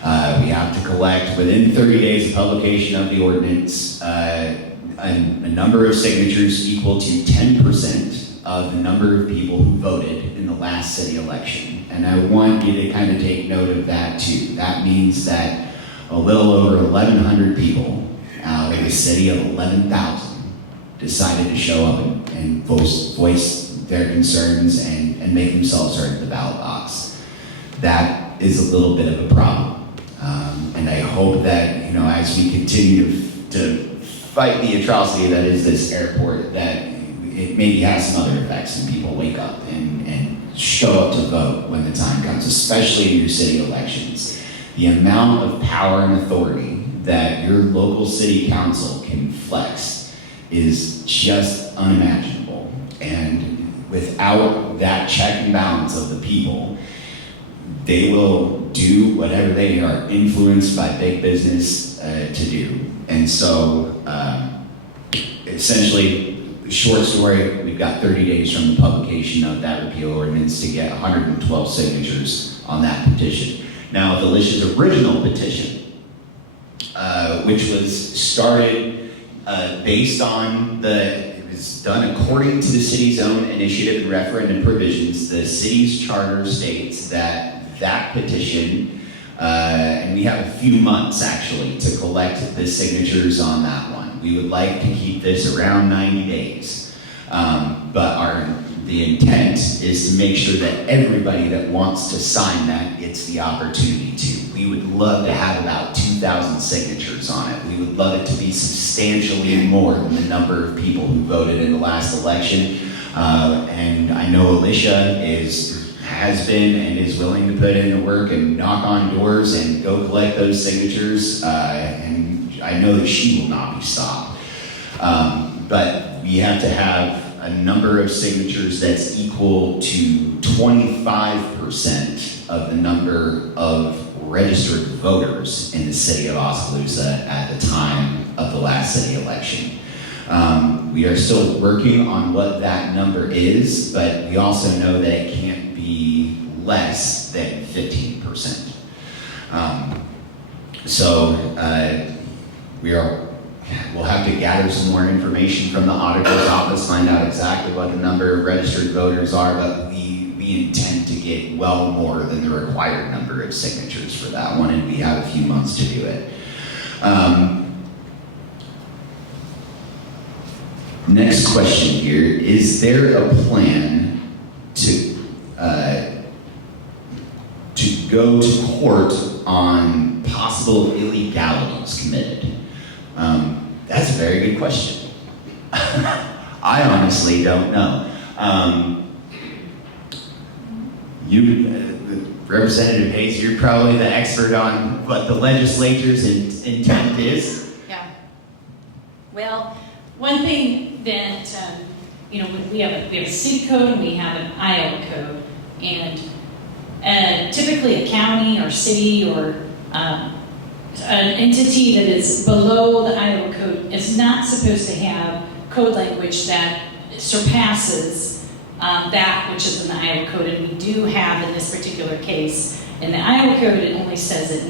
We have to collect within 30 days of publication of the ordinance a number of signatures equal to 10% of the number of people who voted in the last city election. And I want you to kind of take note of that too. That means that a little over 1,100 people out of a city of 11,000 decided to show up and voice their concerns and make themselves heard at the ballot box. That is a little bit of a problem. And I hope that, as we continue to fight the atrocity that is this airport, that it maybe has some other effects and people wake up and show up to vote when the time comes, especially in your city elections. The amount of power and authority that your local city council can flex is just unimaginable. And without that check and balance of the people, they will do whatever they are influenced by big business to do. And so, essentially, short story, we've got 30 days from the publication of that repeal ordinance to get 112 signatures on that petition. Now, with Alicia's original petition, which was started based on it was done according to the city's own initiative and referendum provisions. The city's charter states that petition, and we have a few months actually to collect the signatures on that one. We would like to keep this around 90 days, but the intent is to make sure that everybody that wants to sign that gets the opportunity to. We would love to have about 2,000 signatures on it. We would love it to be substantially more than the number of people who voted in the last election. And I know Alicia has been and is willing to put in the work and knock on doors and go collect those signatures, and I know that she will not be stopped. But we have to have a number of signatures that's equal to 25% of the number of registered voters in the city of Oskaloosa at the time of the last city election. We are still working on what that number is, but we also know that it can't be less than 15%. We'll have to gather some more information from the auditor's office, find out exactly what the number of registered voters are, but we intend to get well more than the required number of signatures for that one, and we have a few months to do it. Next question here, is there a plan to go to court on possible illegalities committed? That's a very good question. I honestly don't know. Representative Hayes, you're probably the expert on what the legislature's intent is. Yeah. Well, one thing that, we have a city code and we have an Iowa code, and typically a county or city or an entity that is below the Iowa code is not supposed to have code language that surpasses that which is in the Iowa Code, and we do have in this particular case, in the Iowa Code, it only says that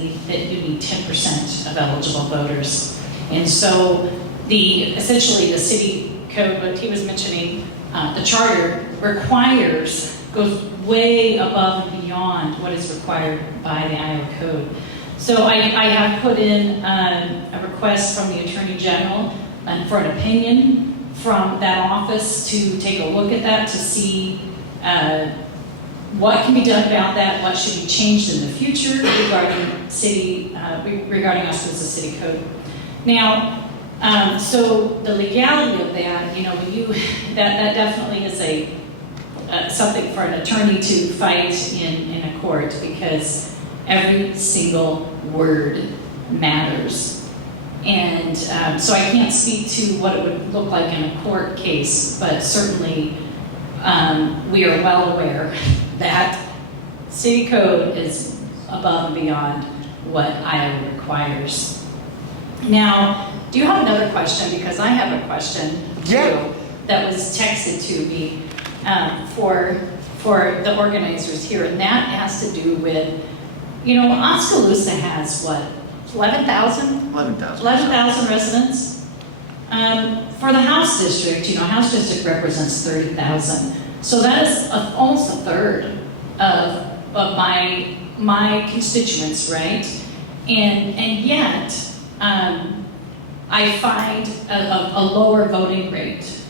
you need 10% of eligible voters. And so essentially the city code, what he was mentioning, the charter goes way above and beyond what is required by the Iowa Code. So I have put in a request from the Attorney General for an opinion from that office to take a look at that to see what can be done about that, what should be changed in the future regarding us as a city code. Now, so the legality of that, that definitely is something for an attorney to fight in a court, because every single word matters. And so I can't speak to what it would look like in a court case, but certainly we are well aware that city code is above and beyond what Iowa requires. Now, do you have another question? Because I have a question too that was texted to me for the organizers here, and that has to do with, Oskaloosa has what, 11,000 residents. For the House District, House District represents 30,000. So that is almost a third of my constituents, right? And yet, I find a lower voting rate,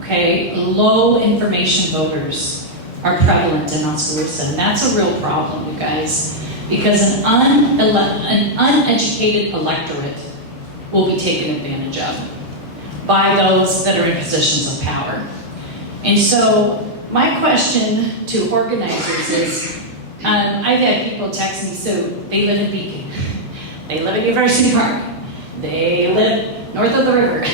okay? Low information voters are prevalent in Oskaloosa, and that's a real problem, you guys, because an uneducated electorate will be taken advantage of by those that are in positions of power. And so my question to organizers is, I've had people text me, so they live in Beacon, they live in University Park, they live north of the river.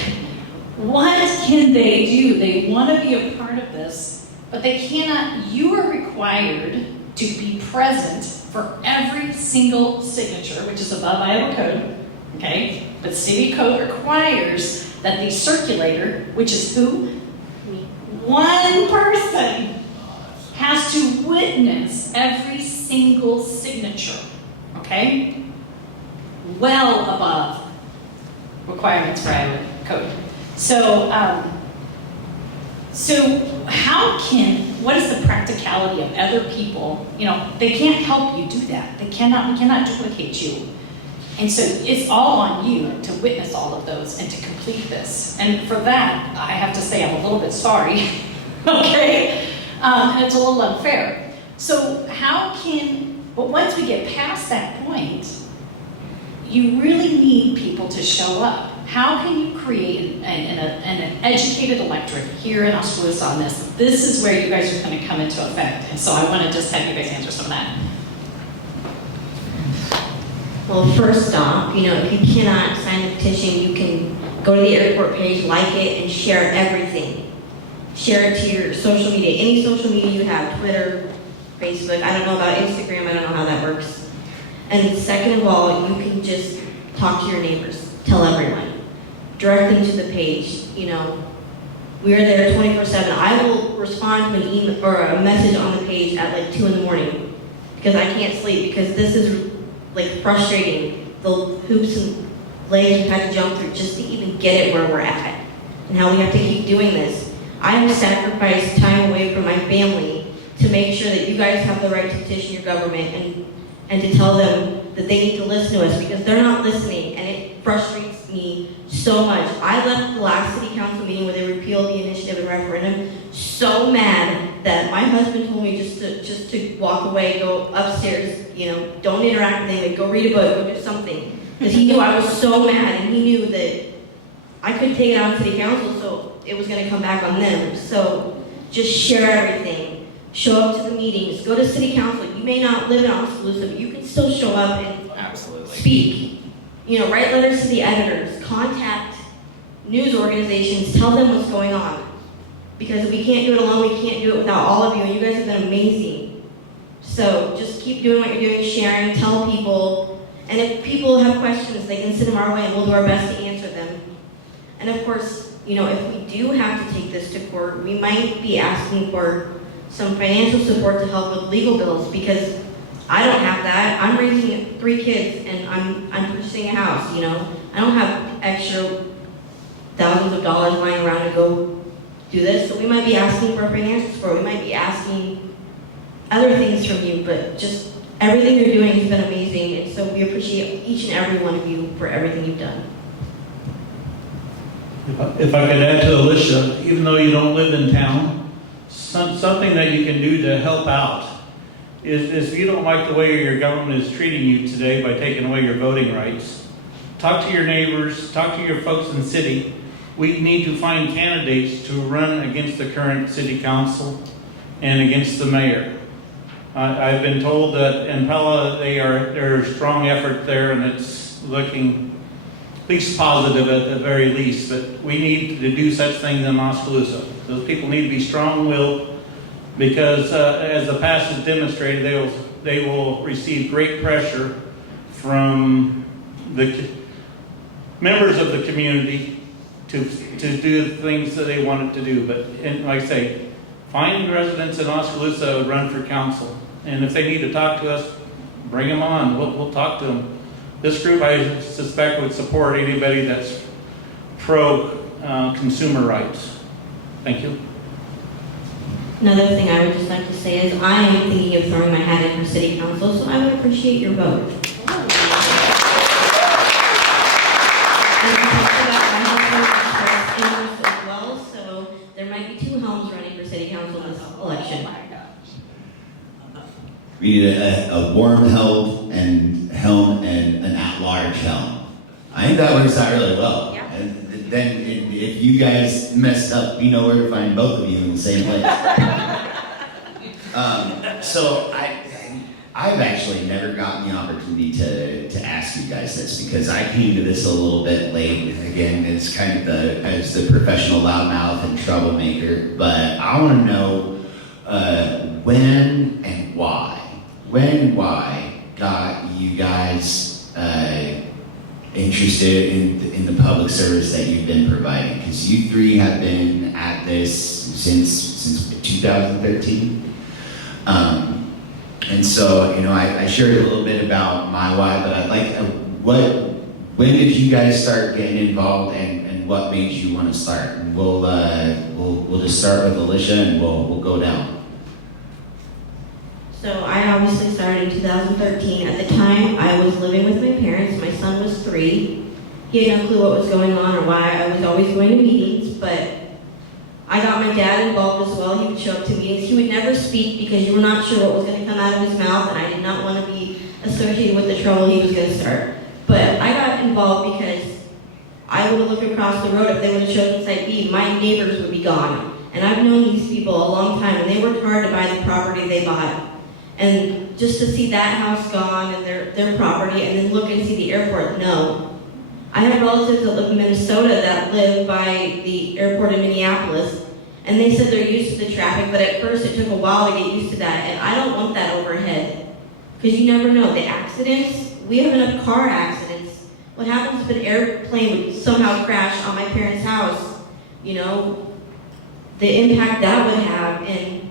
What can they do? They want to be a part of this, but they cannot. You are required to be present for every single signature, which is above Iowa Code, okay? But city code requires that the circulator, which is who? One person has to witness every single signature, okay? Well above requirements for Iowa Code. So, what is the practicality of other people? They can't help you do that. We cannot duplicate you. And so it's all on you to witness all of those and to complete this. And for that, I have to say I'm a little bit sorry, okay? And it's a little unfair. So but once we get past that point, you really need people to show up. How can you create an educated electorate here in Oskaloosa on this? This is where you guys are going to come into effect. And so I want to just have you guys answer some of that. Well, first off, if you cannot sign the petition, you can go to the airport page, like it, and share everything. Share it to your social media, any social media you have, Twitter, Facebook. I don't know about Instagram. I don't know how that works. And second of all, you can just talk to your neighbors, tell everyone, direct them to the page. We are there 24/7. I will respond to an email or a message on the page at like 2 a.m. because I can't sleep, because this is like frustrating. The hoops and legs we've had to jump through just to even get it where we're at, and how we have to keep doing this. I have sacrificed time away from my family to make sure that you guys have the right to petition your government and to tell them that they need to listen to us, because they're not listening, and it frustrates me so much. I left the last city council meeting where they repealed the initiative and referendum so mad that my husband told me just to walk away, go upstairs, don't interact with anything, go read a book, go do something, because he knew I was so mad, and he knew that I couldn't take it out on city council, so it was going to come back on them. So just share everything. Show up to the meetings. Go to city council. You may not live in Oskaloosa, but you can still show up and speak. Write letters to the editors. Contact news organizations. Tell them what's going on. Because if we can't do it alone, we can't do it without all of you. And you guys have been amazing. So just keep doing what you're doing, sharing, tell people. And if people have questions, they can send them our way, and we'll do our best to answer them. And of course, if we do have to take this to court, we might be asking for some financial support to help with legal bills, because I don't have that. I'm raising 3 kids and I'm purchasing a house, I don't have extra thousands of dollars lying around to go do this. So we might be asking for financial support. We might be asking other things from you, but just everything you're doing has been amazing. And so we appreciate each and every one of you for everything you've done. If I could add to Alicia, even though you don't live in town, something that you can do to help out is if you don't like the way your government is treating you today by taking away your voting rights, talk to your neighbors, talk to your folks in the city. We need to find candidates to run against the current city council and against the mayor. I've been told that in Pella there's a strong effort there, and it's looking at least positive at the very least, but we need to do such things in Oskaloosa. Those people need to be strong-willed, because as the past has demonstrated, they will receive great pressure from the members of the community to do the things that they want it to do. But like I say, find residents in Oskaloosa who run for council, and if they need to talk to us, bring them on. We'll talk to them. This group, I suspect, would support anybody that's pro consumer rights. Thank you. Another thing I would just like to say is I am thinking of throwing my hat in for city council, so I would appreciate your vote. And on top of that, I also expressed interest as well, so there might be 2 Helms running for city council this election. We need a warm Helm and an at-large Helm. I think that works out really well. Yeah. And then if you guys messed up, we know where to find both of you in the same place. So I've actually never gotten the opportunity to ask you guys this, because I came to this a little bit late. Again, it's kind of as the professional loudmouth and troublemaker, but I want to know when and why. When and why got you guys interested in the public service that you've been providing? Because you 3 have been at this since 2013. And so, I shared a little bit about my why, but I'd like, when did you guys start getting involved, and what made you want to start? And we'll just start with Alicia, and we'll go down. So I obviously started in 2013. At the time, I was living with my parents. My son was 3. He had no clue what was going on or why I was always going to meetings, but I got my dad involved as well. He would show up to meetings. He would never speak because you were not sure what was going to come out of his mouth, and I did not want to be associated with the trouble he was going to start. But I got involved because I would have looked across the road. If they would have chosen site B, my neighbors would be gone. And I've known these people a long time, and they worked hard to buy the property they bought. And just to see that house gone and their property, and then look and see the airport, no. I have relatives that live in Minnesota that live by the airport in Minneapolis, and they said they're used to the traffic, but at first it took a while to get used to that, and I don't want that overhead. Because you never know, the accidents, we have enough car accidents. What happens if an airplane would somehow crash on my parents' house? The impact that would have, and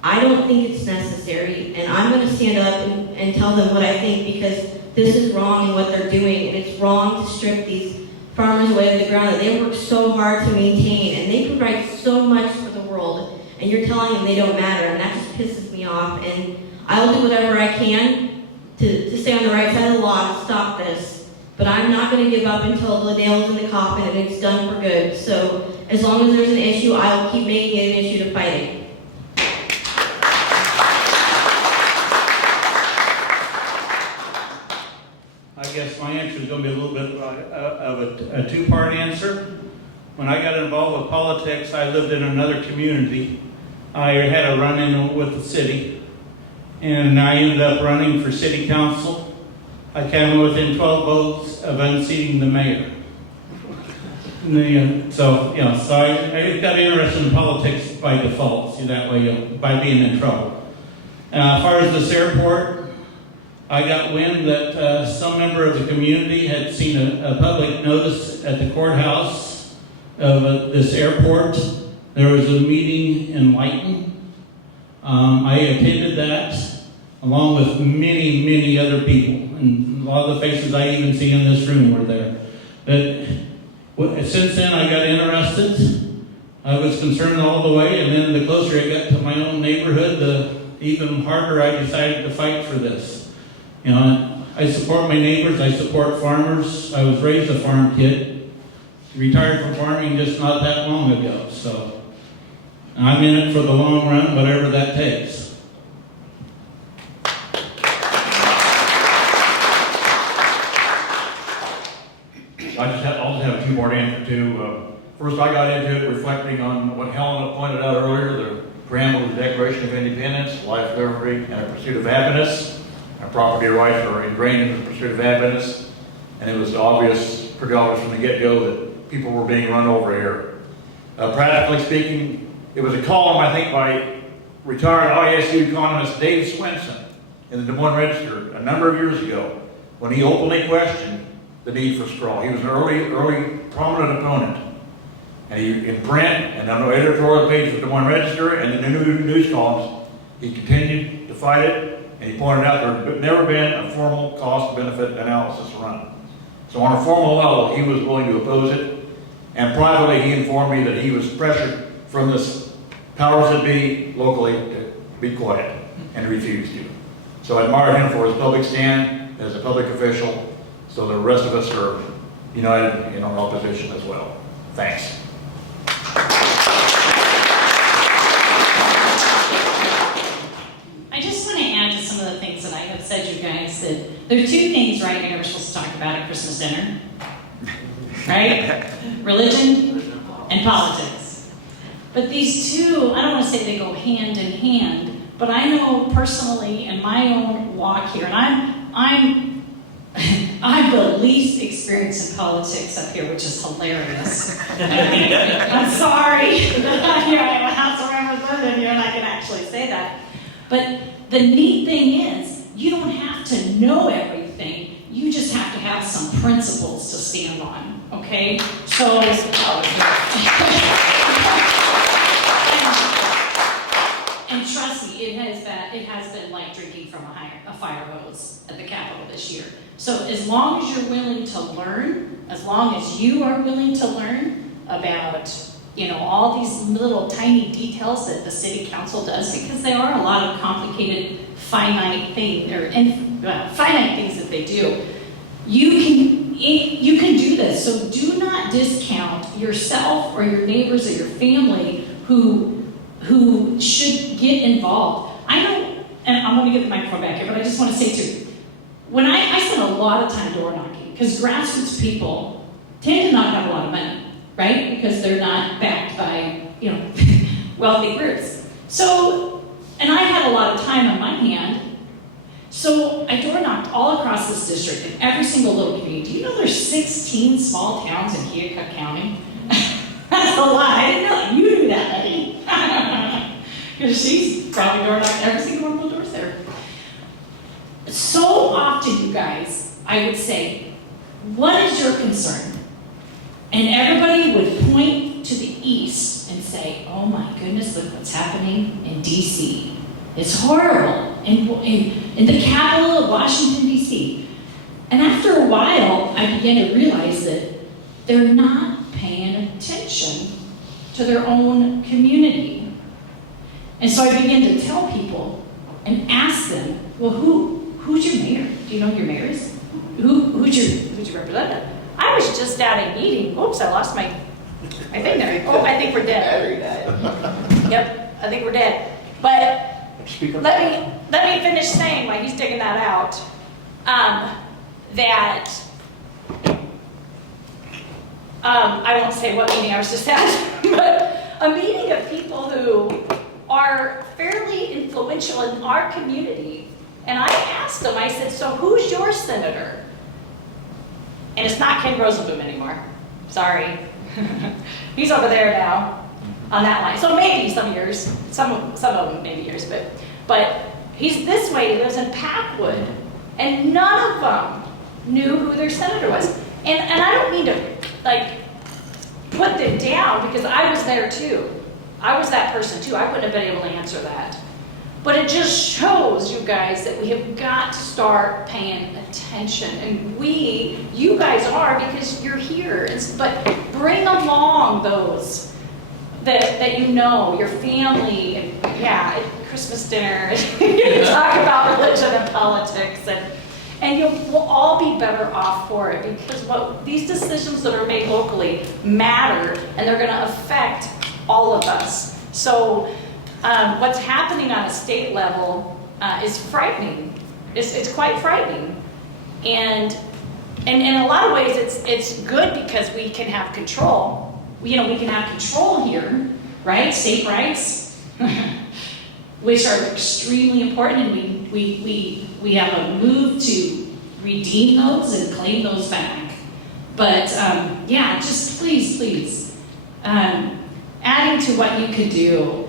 I don't think it's necessary, and I'm going to stand up and tell them what I think, because this is wrong in what they're doing, and it's wrong to strip these farmers away of the ground that they work so hard to maintain, and they provide so much for the world, and you're telling them they don't matter, and that just pisses me off, and I'll do whatever I can to stay on the right side of the law to stop this, but I'm not going to give up until the nail's in the coffin and it's done for good. So as long as there's an issue, I'll keep making it an issue to fight it. I guess my answer is going to be a little bit of a two-part answer. When I got involved with politics, I lived in another community. I had a run-in with the city, and I ended up running for city council. I came within 12 votes of unseating the mayor. So I got interested in politics by default, that way, by being in trouble. As far as this airport, I got wind that some member of the community had seen a public notice at the courthouse of this airport. There was a meeting in Lighton. I attended that along with many, many other people. And a lot of the faces I even see in this room were there. But since then, I got interested. I was concerned all the way, and then the closer I got to my own neighborhood, the even harder I decided to fight for this. You know, I support my neighbors, I support farmers. I was raised a farm kid, retired from farming just not that long ago. So I'm in it for the long run, whatever that takes. I'll just have a two-part answer too. First, I got into it reflecting on what Helena pointed out earlier, the preamble of the Declaration of Independence, life, liberty, and a pursuit of happiness. Our property rights are ingrained in the pursuit of happiness, and it was obvious, pretty obvious from the get-go, that people were being run over here. Practically speaking, it was a column, I think, by retired ISU economist Dave Swenson in the Des Moines Register a number of years ago, when he openly questioned the need for straw. He was an early prominent opponent. And he, in print and on the editorial page of the Des Moines Register and in the news columns, he continued to fight it, and he pointed out there had never been a formal cost-benefit analysis run. So on a formal level, he was willing to oppose it, and privately he informed me that he was pressured from the powers that be locally to be quiet, and refused to. So I admire him for his public stand as a public official, so the rest of us are united in our opposition as well. Thanks. I just want to add to some of the things that I have said, you guys, that there are two things, right, you're never supposed to talk about at Christmas dinner, right? Religion and politics. But these two, I don't want to say they go hand in hand, but I know personally in my own walk here, and I'm the least experienced in politics up here, which is hilarious. I'm sorry. Here I am a House of Representative here, and I can actually say that. But the neat thing is, you don't have to know everything. You just have to have some principles to stand on, okay? So, and trust me, it has been like drinking from a fire hose at the Capitol this year. So as long as you're willing to learn, as long as you are willing to learn about, all these little tiny details that the city council does, because they are a lot of complicated, finite things that they do, you can do this. So do not discount yourself or your neighbors or your family who should get involved. I know, and I'm going to get the microphone back here, but I just want to say too, when I spend a lot of time door knocking, because grassroots people tend to not have a lot of money, right? Because they're not backed by, wealthy groups. So, and I had a lot of time on my hand, so I door knocked all across this district in every single little community. Do you know there's 16 small towns in Keokuk County? That's a lot. I didn't know. You knew that, Eddie. Because she's probably door knocked every single one of the doors there. So often, you guys, I would say, what is your concern? And everybody would point to the east and say, oh my goodness, look what's happening in D.C. It's horrible. In the capital of Washington, D.C. And after a while, I began to realize that they're not paying attention to their own community. And so I began to tell people and ask them, well, who's your mayor? Do you know who your mayor is? Who's your representative? I was just at a meeting. Oops, I lost my finger. Oh, I think we're dead. Yep, I think we're dead. But let me finish saying while he's digging that out, that I won't say what meeting I was just at, but a meeting of people who are fairly influential in our community. And I asked them, I said, so who's your senator? And it's not Ken Rosenboom anymore. Sorry. He's over there now on that line. So maybe some years, some of them maybe years, but he's this way, he lives in Packwood. And none of them knew who their senator was. And I don't mean to, put them down because I was there too. I was that person too. I wouldn't have been able to answer that. But it just shows you guys that we have got to start paying attention. And you guys are because you're here. But bring along those that you know, your family, and yeah, Christmas dinner, you talk about religion and politics, and we'll all be better off for it because these decisions that are made locally matter, and they're going to affect all of us. So what's happening on a state level is frightening. It's quite frightening, and in a lot of ways, it's good because we can have control. We can have control here, right? State rights, which are extremely important, and we have a move to redeem those and claim those back. But yeah, just please, adding to what you could do,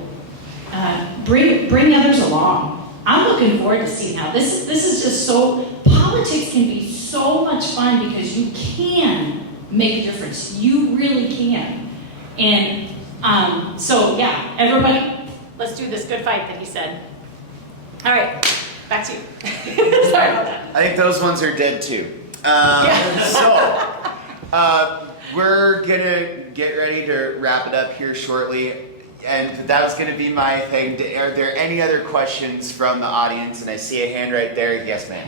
bring others along. I'm looking forward to seeing how this is just so. Politics can be so much fun because you can make a difference. You really can. And so yeah, everybody, let's do this good fight that he said. All right, back to you. Sorry about that. I think those ones are dead too. We're gonna get ready to wrap it up here shortly. And that was gonna be my thing. Are there any other questions from the audience? And I see a hand right there. Yes, ma'am.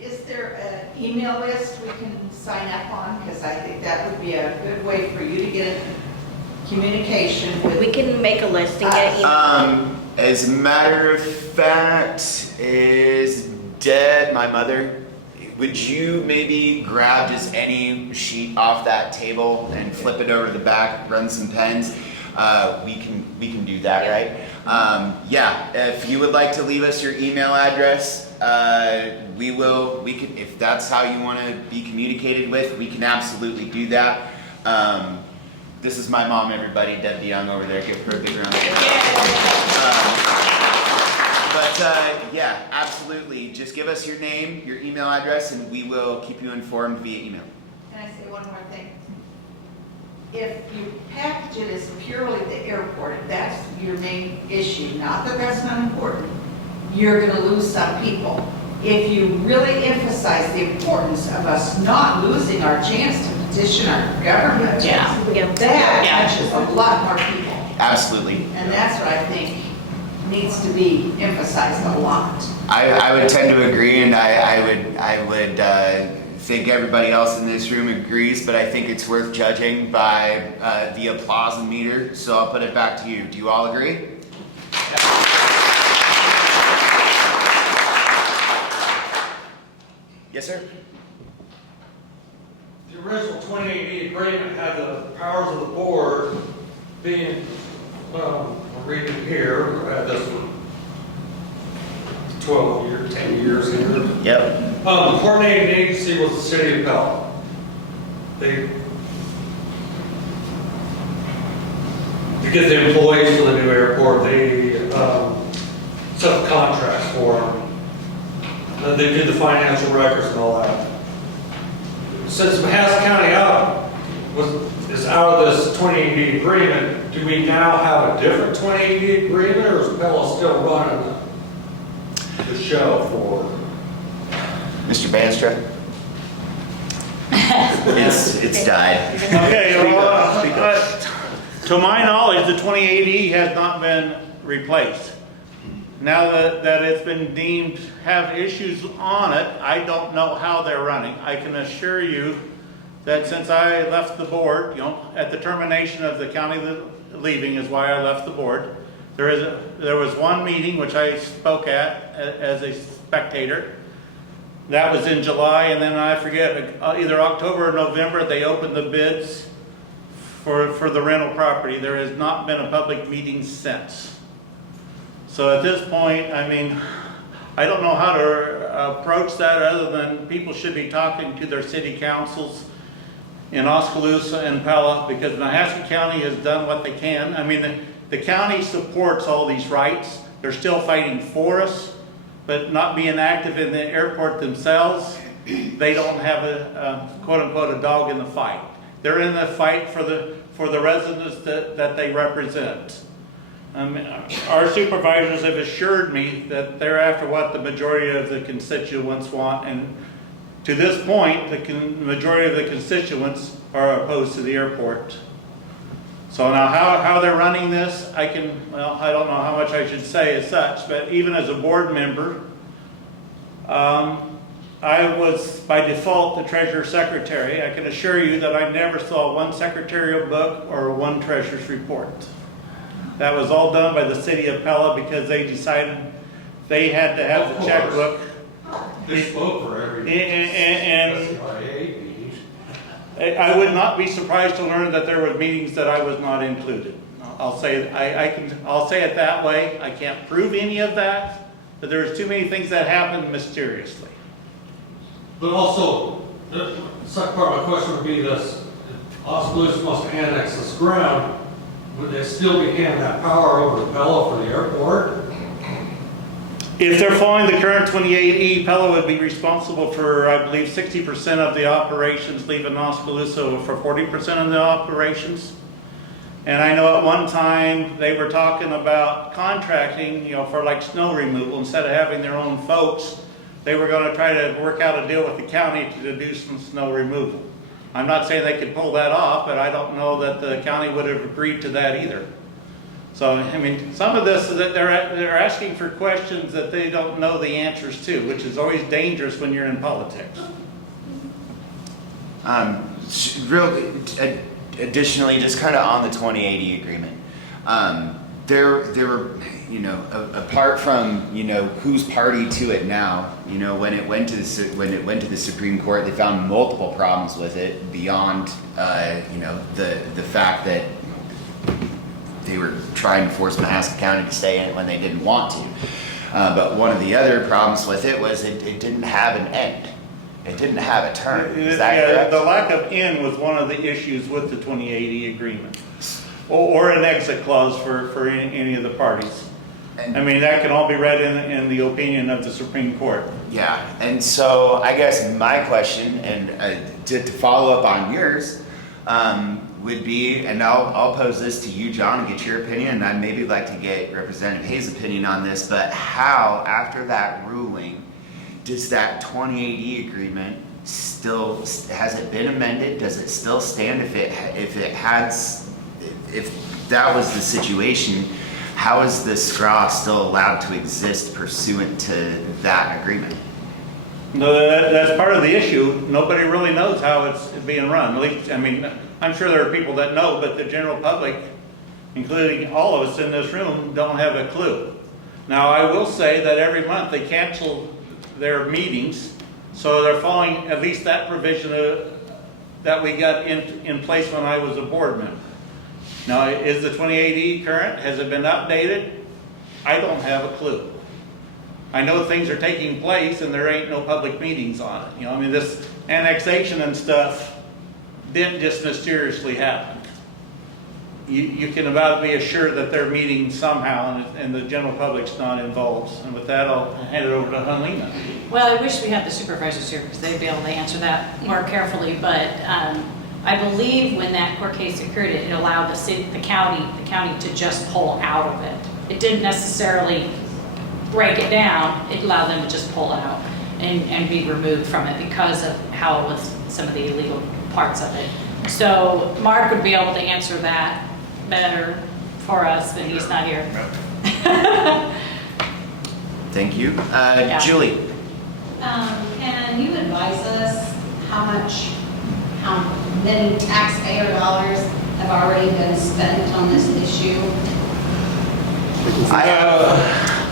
Is there an email list we can sign up on? Because I think that would be a good way for you to get communication with. We can make a list and get email. As a matter of fact, is Deb, my mother, would you maybe grab just any sheet off that table and flip it over to the back, run some pens? We can do that, right? Yeah, if you would like to leave us your email address, we can, if that's how you want to be communicated with, we can absolutely do that. This is my mom, everybody, Deb DeYoung over there. Give her a big round of applause. Yeah, absolutely. Just give us your name, your email address, and we will keep you informed via email. Can I say one more thing? If you package it as purely the airport, if that's your main issue, not that that's not important, you're going to lose some people. If you really emphasize the importance of us not losing our chance to petition our government, that touches a lot more people. Absolutely. And that's what I think needs to be emphasized a lot. I would tend to agree, and I would think everybody else in this room agrees, but I think it's worth judging by the applause meter. So I'll put it back to you. Do you all agree? Yes, sir. The original 2080 agreement had the powers of the board being, I'm reading here, I had this for 12 years, 10 years here. Yep. The coordinating agency was the city of Pella. To get the employees for the new airport, they set up contracts for them. They did the financial records and all that. Since Mahaska County is out of this 2080 agreement, do we now have a different 2080 agreement, or is Pella still running the show for Mr. Bandstra? It's died. Okay, to my knowledge, the 2080 has not been replaced. Now that it's been deemed to have issues on it, I don't know how they're running. I can assure you that since I left the board, at the termination of the county leaving is why I left the board. There was one meeting which I spoke at as a spectator. That was in July, and then I forget, either October or November, they opened the bids for the rental property. There has not been a public meeting since. So at this point, I mean, I don't know how to approach that other than people should be talking to their city councils in Oskaloosa and Pella, because Mahaska County has done what they can. I mean, the county supports all these rights. They're still fighting for us, but not being active in the airport themselves, they don't have a quote unquote a dog in the fight. They're in the fight for for the residents that they represent. Our supervisors have assured me that they're after what the majority of the constituents want, and to this point, the majority of the constituents are opposed to the airport. So now how they're running this, I don't know how much I should say as such, but even as a board member, I was by default the treasurer secretary. I can assure you that I never saw one secretarial book or one treasurer's report. That was all done by the city of Pella because they decided they had to have the checkbook. They spoke for every. And I would not be surprised to learn that there were meetings that I was not included. I'll say I'll say it that way. I can't prove any of that, but there's too many things that happened mysteriously. But also, the second part of my question would be this: if Oskaloosa wants to annex this ground, would they still be handing that power over to Pella for the airport? If they're following the current 28E, Pella would be responsible for, I believe, 60% of the operations, leaving Oskaloosa for 40% of the operations. And I know at one time they were talking about contracting, for like snow removal. Instead of having their own folks, they were going to try to work out a deal with the county to do some snow removal. I'm not saying they could pull that off, but I don't know that the county would have agreed to that either. So, I mean, some of this is that they're asking for questions that they don't know the answers to, which is always dangerous when you're in politics. Additionally, just kind of on the 2080 agreement, there were, apart from, who's party to it now, when it went to the Supreme Court, they found multiple problems with it beyond, the fact that they were trying to force Mahaska County to stay in it when they didn't want to. But one of the other problems with it was it didn't have an end. It didn't have a term. Is that correct? The lack of end was one of the issues with the 2080 agreement. Or an exit clause for any of the parties. I mean, that can all be read in the opinion of the Supreme Court. Yeah, and so I guess my question, and to follow up on yours, would be, and I'll pose this to you, John, and get your opinion, and I'd maybe like to get Representative Hayes' opinion on this, but how, after that ruling, does that 2080 agreement still, has it been amended? Does it still stand? If that was the situation, how is the SCRAW still allowed to exist pursuant to that agreement? No, that's part of the issue. Nobody really knows how it's being run. At least, I mean, I'm sure there are people that know, but the general public, including all of us in this room, don't have a clue. Now, I will say that every month they cancel their meetings, so they're following at least that provision that we got in place when I was a board member. Now, is the 2080 current? Has it been updated? I don't have a clue. I know things are taking place and there ain't no public meetings on it. I mean, this annexation and stuff didn't just mysteriously happen. You can about be assured that they're meeting somehow and the general public's not involved. And with that, I'll hand it over to Helena. Well, I wish we had the supervisors here because they'd be able to answer that more carefully, but I believe when that court case occurred, it allowed the county to just pull out of it. It didn't necessarily break it down, it allowed them to just pull out and be removed from it because of how it was some of the illegal parts of it. So Mark would be able to answer that better for us, but he's not here. Thank you. Yeah. Julie. Can you advise us how many taxpayer dollars have already been spent on this issue?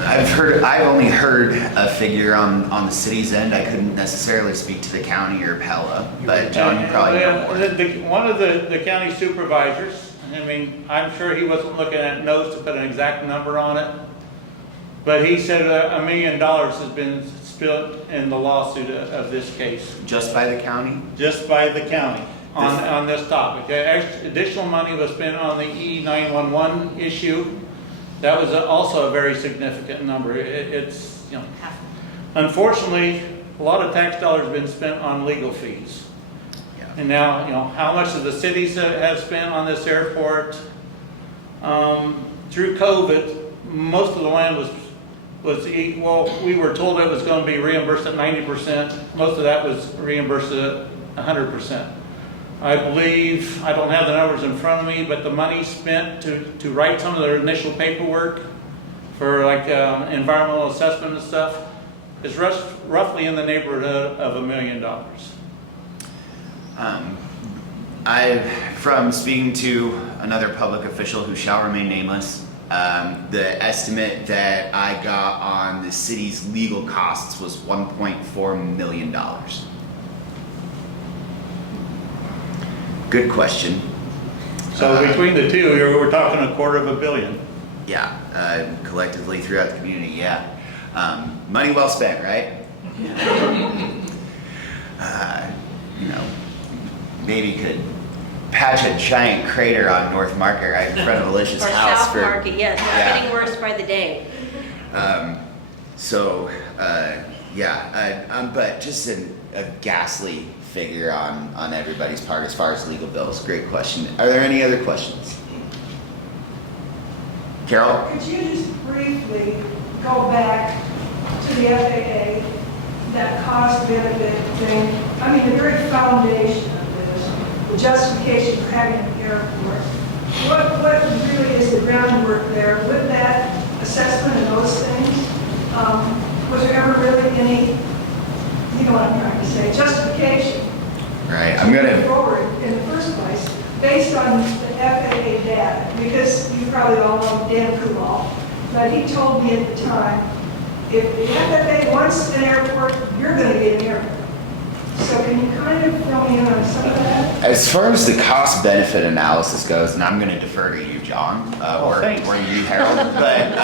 I've only heard a figure on the city's end. I couldn't necessarily speak to the county or Pella, but John, you probably know more. One of the county supervisors, I mean, I'm sure he wasn't looking at notes to put an exact number on it, but he said $1 million has been spent in the lawsuit of this case. Just by the county? Just by the county on this topic. Additional money was spent on the E911 issue. That was also a very significant number. It's, unfortunately, a lot of tax dollars have been spent on legal fees. Yeah. And now, how much of the cities have spent on this airport? Through COVID, most of the land we were told it was going to be reimbursed at 90%. Most of that was reimbursed at 100%. I believe, I don't have the numbers in front of me, but the money spent to write some of their initial paperwork for like environmental assessment and stuff is roughly in the neighborhood of $1 million. From speaking to another public official who shall remain nameless, the estimate that I got on the city's legal costs was $1.4 million. Good question. So between the two, we're talking $250 million. Yeah, collectively throughout the community, yeah. Money well spent, right? Maybe could patch a giant crater on North Market right in front of Alicia's Or house. South Market, yes, it's getting worse by the day. But just a ghastly figure on everybody's part as far as legal bills. Great question. Are there any other questions? Carol? Could you just briefly go back to the FAA, that cost benefit thing? I mean, the very foundation of this, the justification for having an airport. What really is the groundwork there with that assessment and those things? Was there ever really any, you know what I'm trying to say, justification? Right, I'm gonna forward in the first place, based on the FAA data, because you probably all know Dan Kumall, but he told me at the time, if the FAA wants an airport, you're going to get an airport. So can you kind of fill me in on some of that? As far as the cost-benefit analysis goes, and I'm going to defer to you, John, or you, Harold, but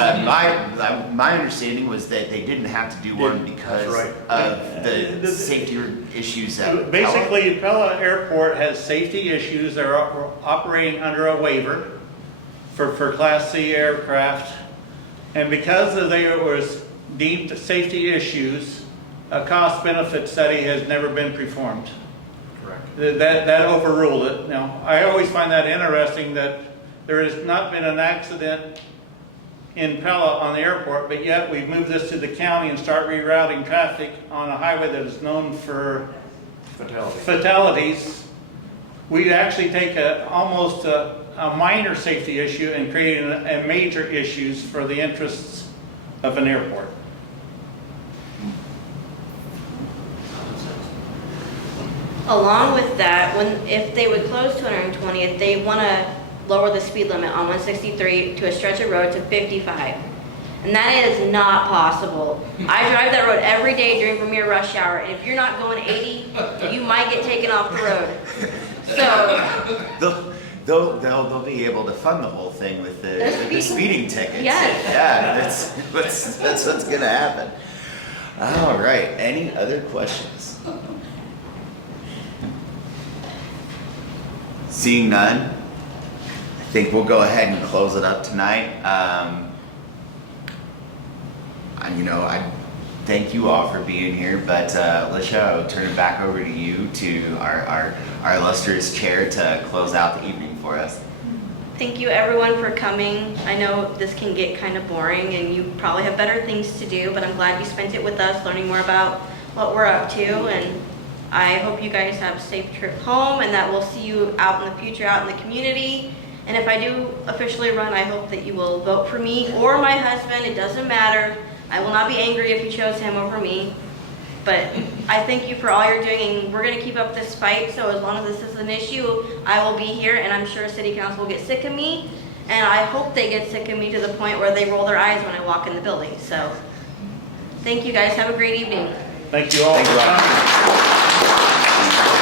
my understanding was that they didn't have to do one because of the safety issues. Basically, Pella Airport has safety issues. They're operating under a waiver for Class C aircraft. And because there was deemed safety issues, a cost-benefit study has never been performed. Correct. That overruled it. Now, I always find that interesting that there has not been an accident in Pella on the airport, but yet we've moved this to the county and start rerouting traffic on a highway that is known for fatalities. We actually take almost a minor safety issue and create a major issues for the interests of an airport. Along with that, if they would close 220th, they want to lower the speed limit on 163 to a stretch of road to 55. And that is not possible. I drive that road every day during Premier rush hour, and if you're not going 80, you might get taken off the road. So they'll be able to fund the whole thing with the speeding tickets. Yes. Yeah, that's what's gonna happen. All right. Any other questions? Seeing none, I think we'll go ahead and close it up tonight. I thank you all for being here, but Alicia, I'll turn it back over to you, to our illustrious chair, to close out the evening for us. thank you everyone for coming. I know this can get kind of boring and you probably have better things to do, but I'm glad you spent it with us learning more about what we're up to, and I hope you guys have a safe trip home and that we'll see you out in the future, out in the community. And if I do officially run, I hope that you will vote for me or my husband. It doesn't matter. I will not be angry if you chose him over me. But I thank you for all you're doing, and we're going to keep up this fight. So as long as this is an issue, I will be here, and I'm sure City Council will get sick of me. And I hope they get sick of me to the point where they roll their eyes when I walk in the building. So thank you guys. Have a great evening. Thank you all. Thank you.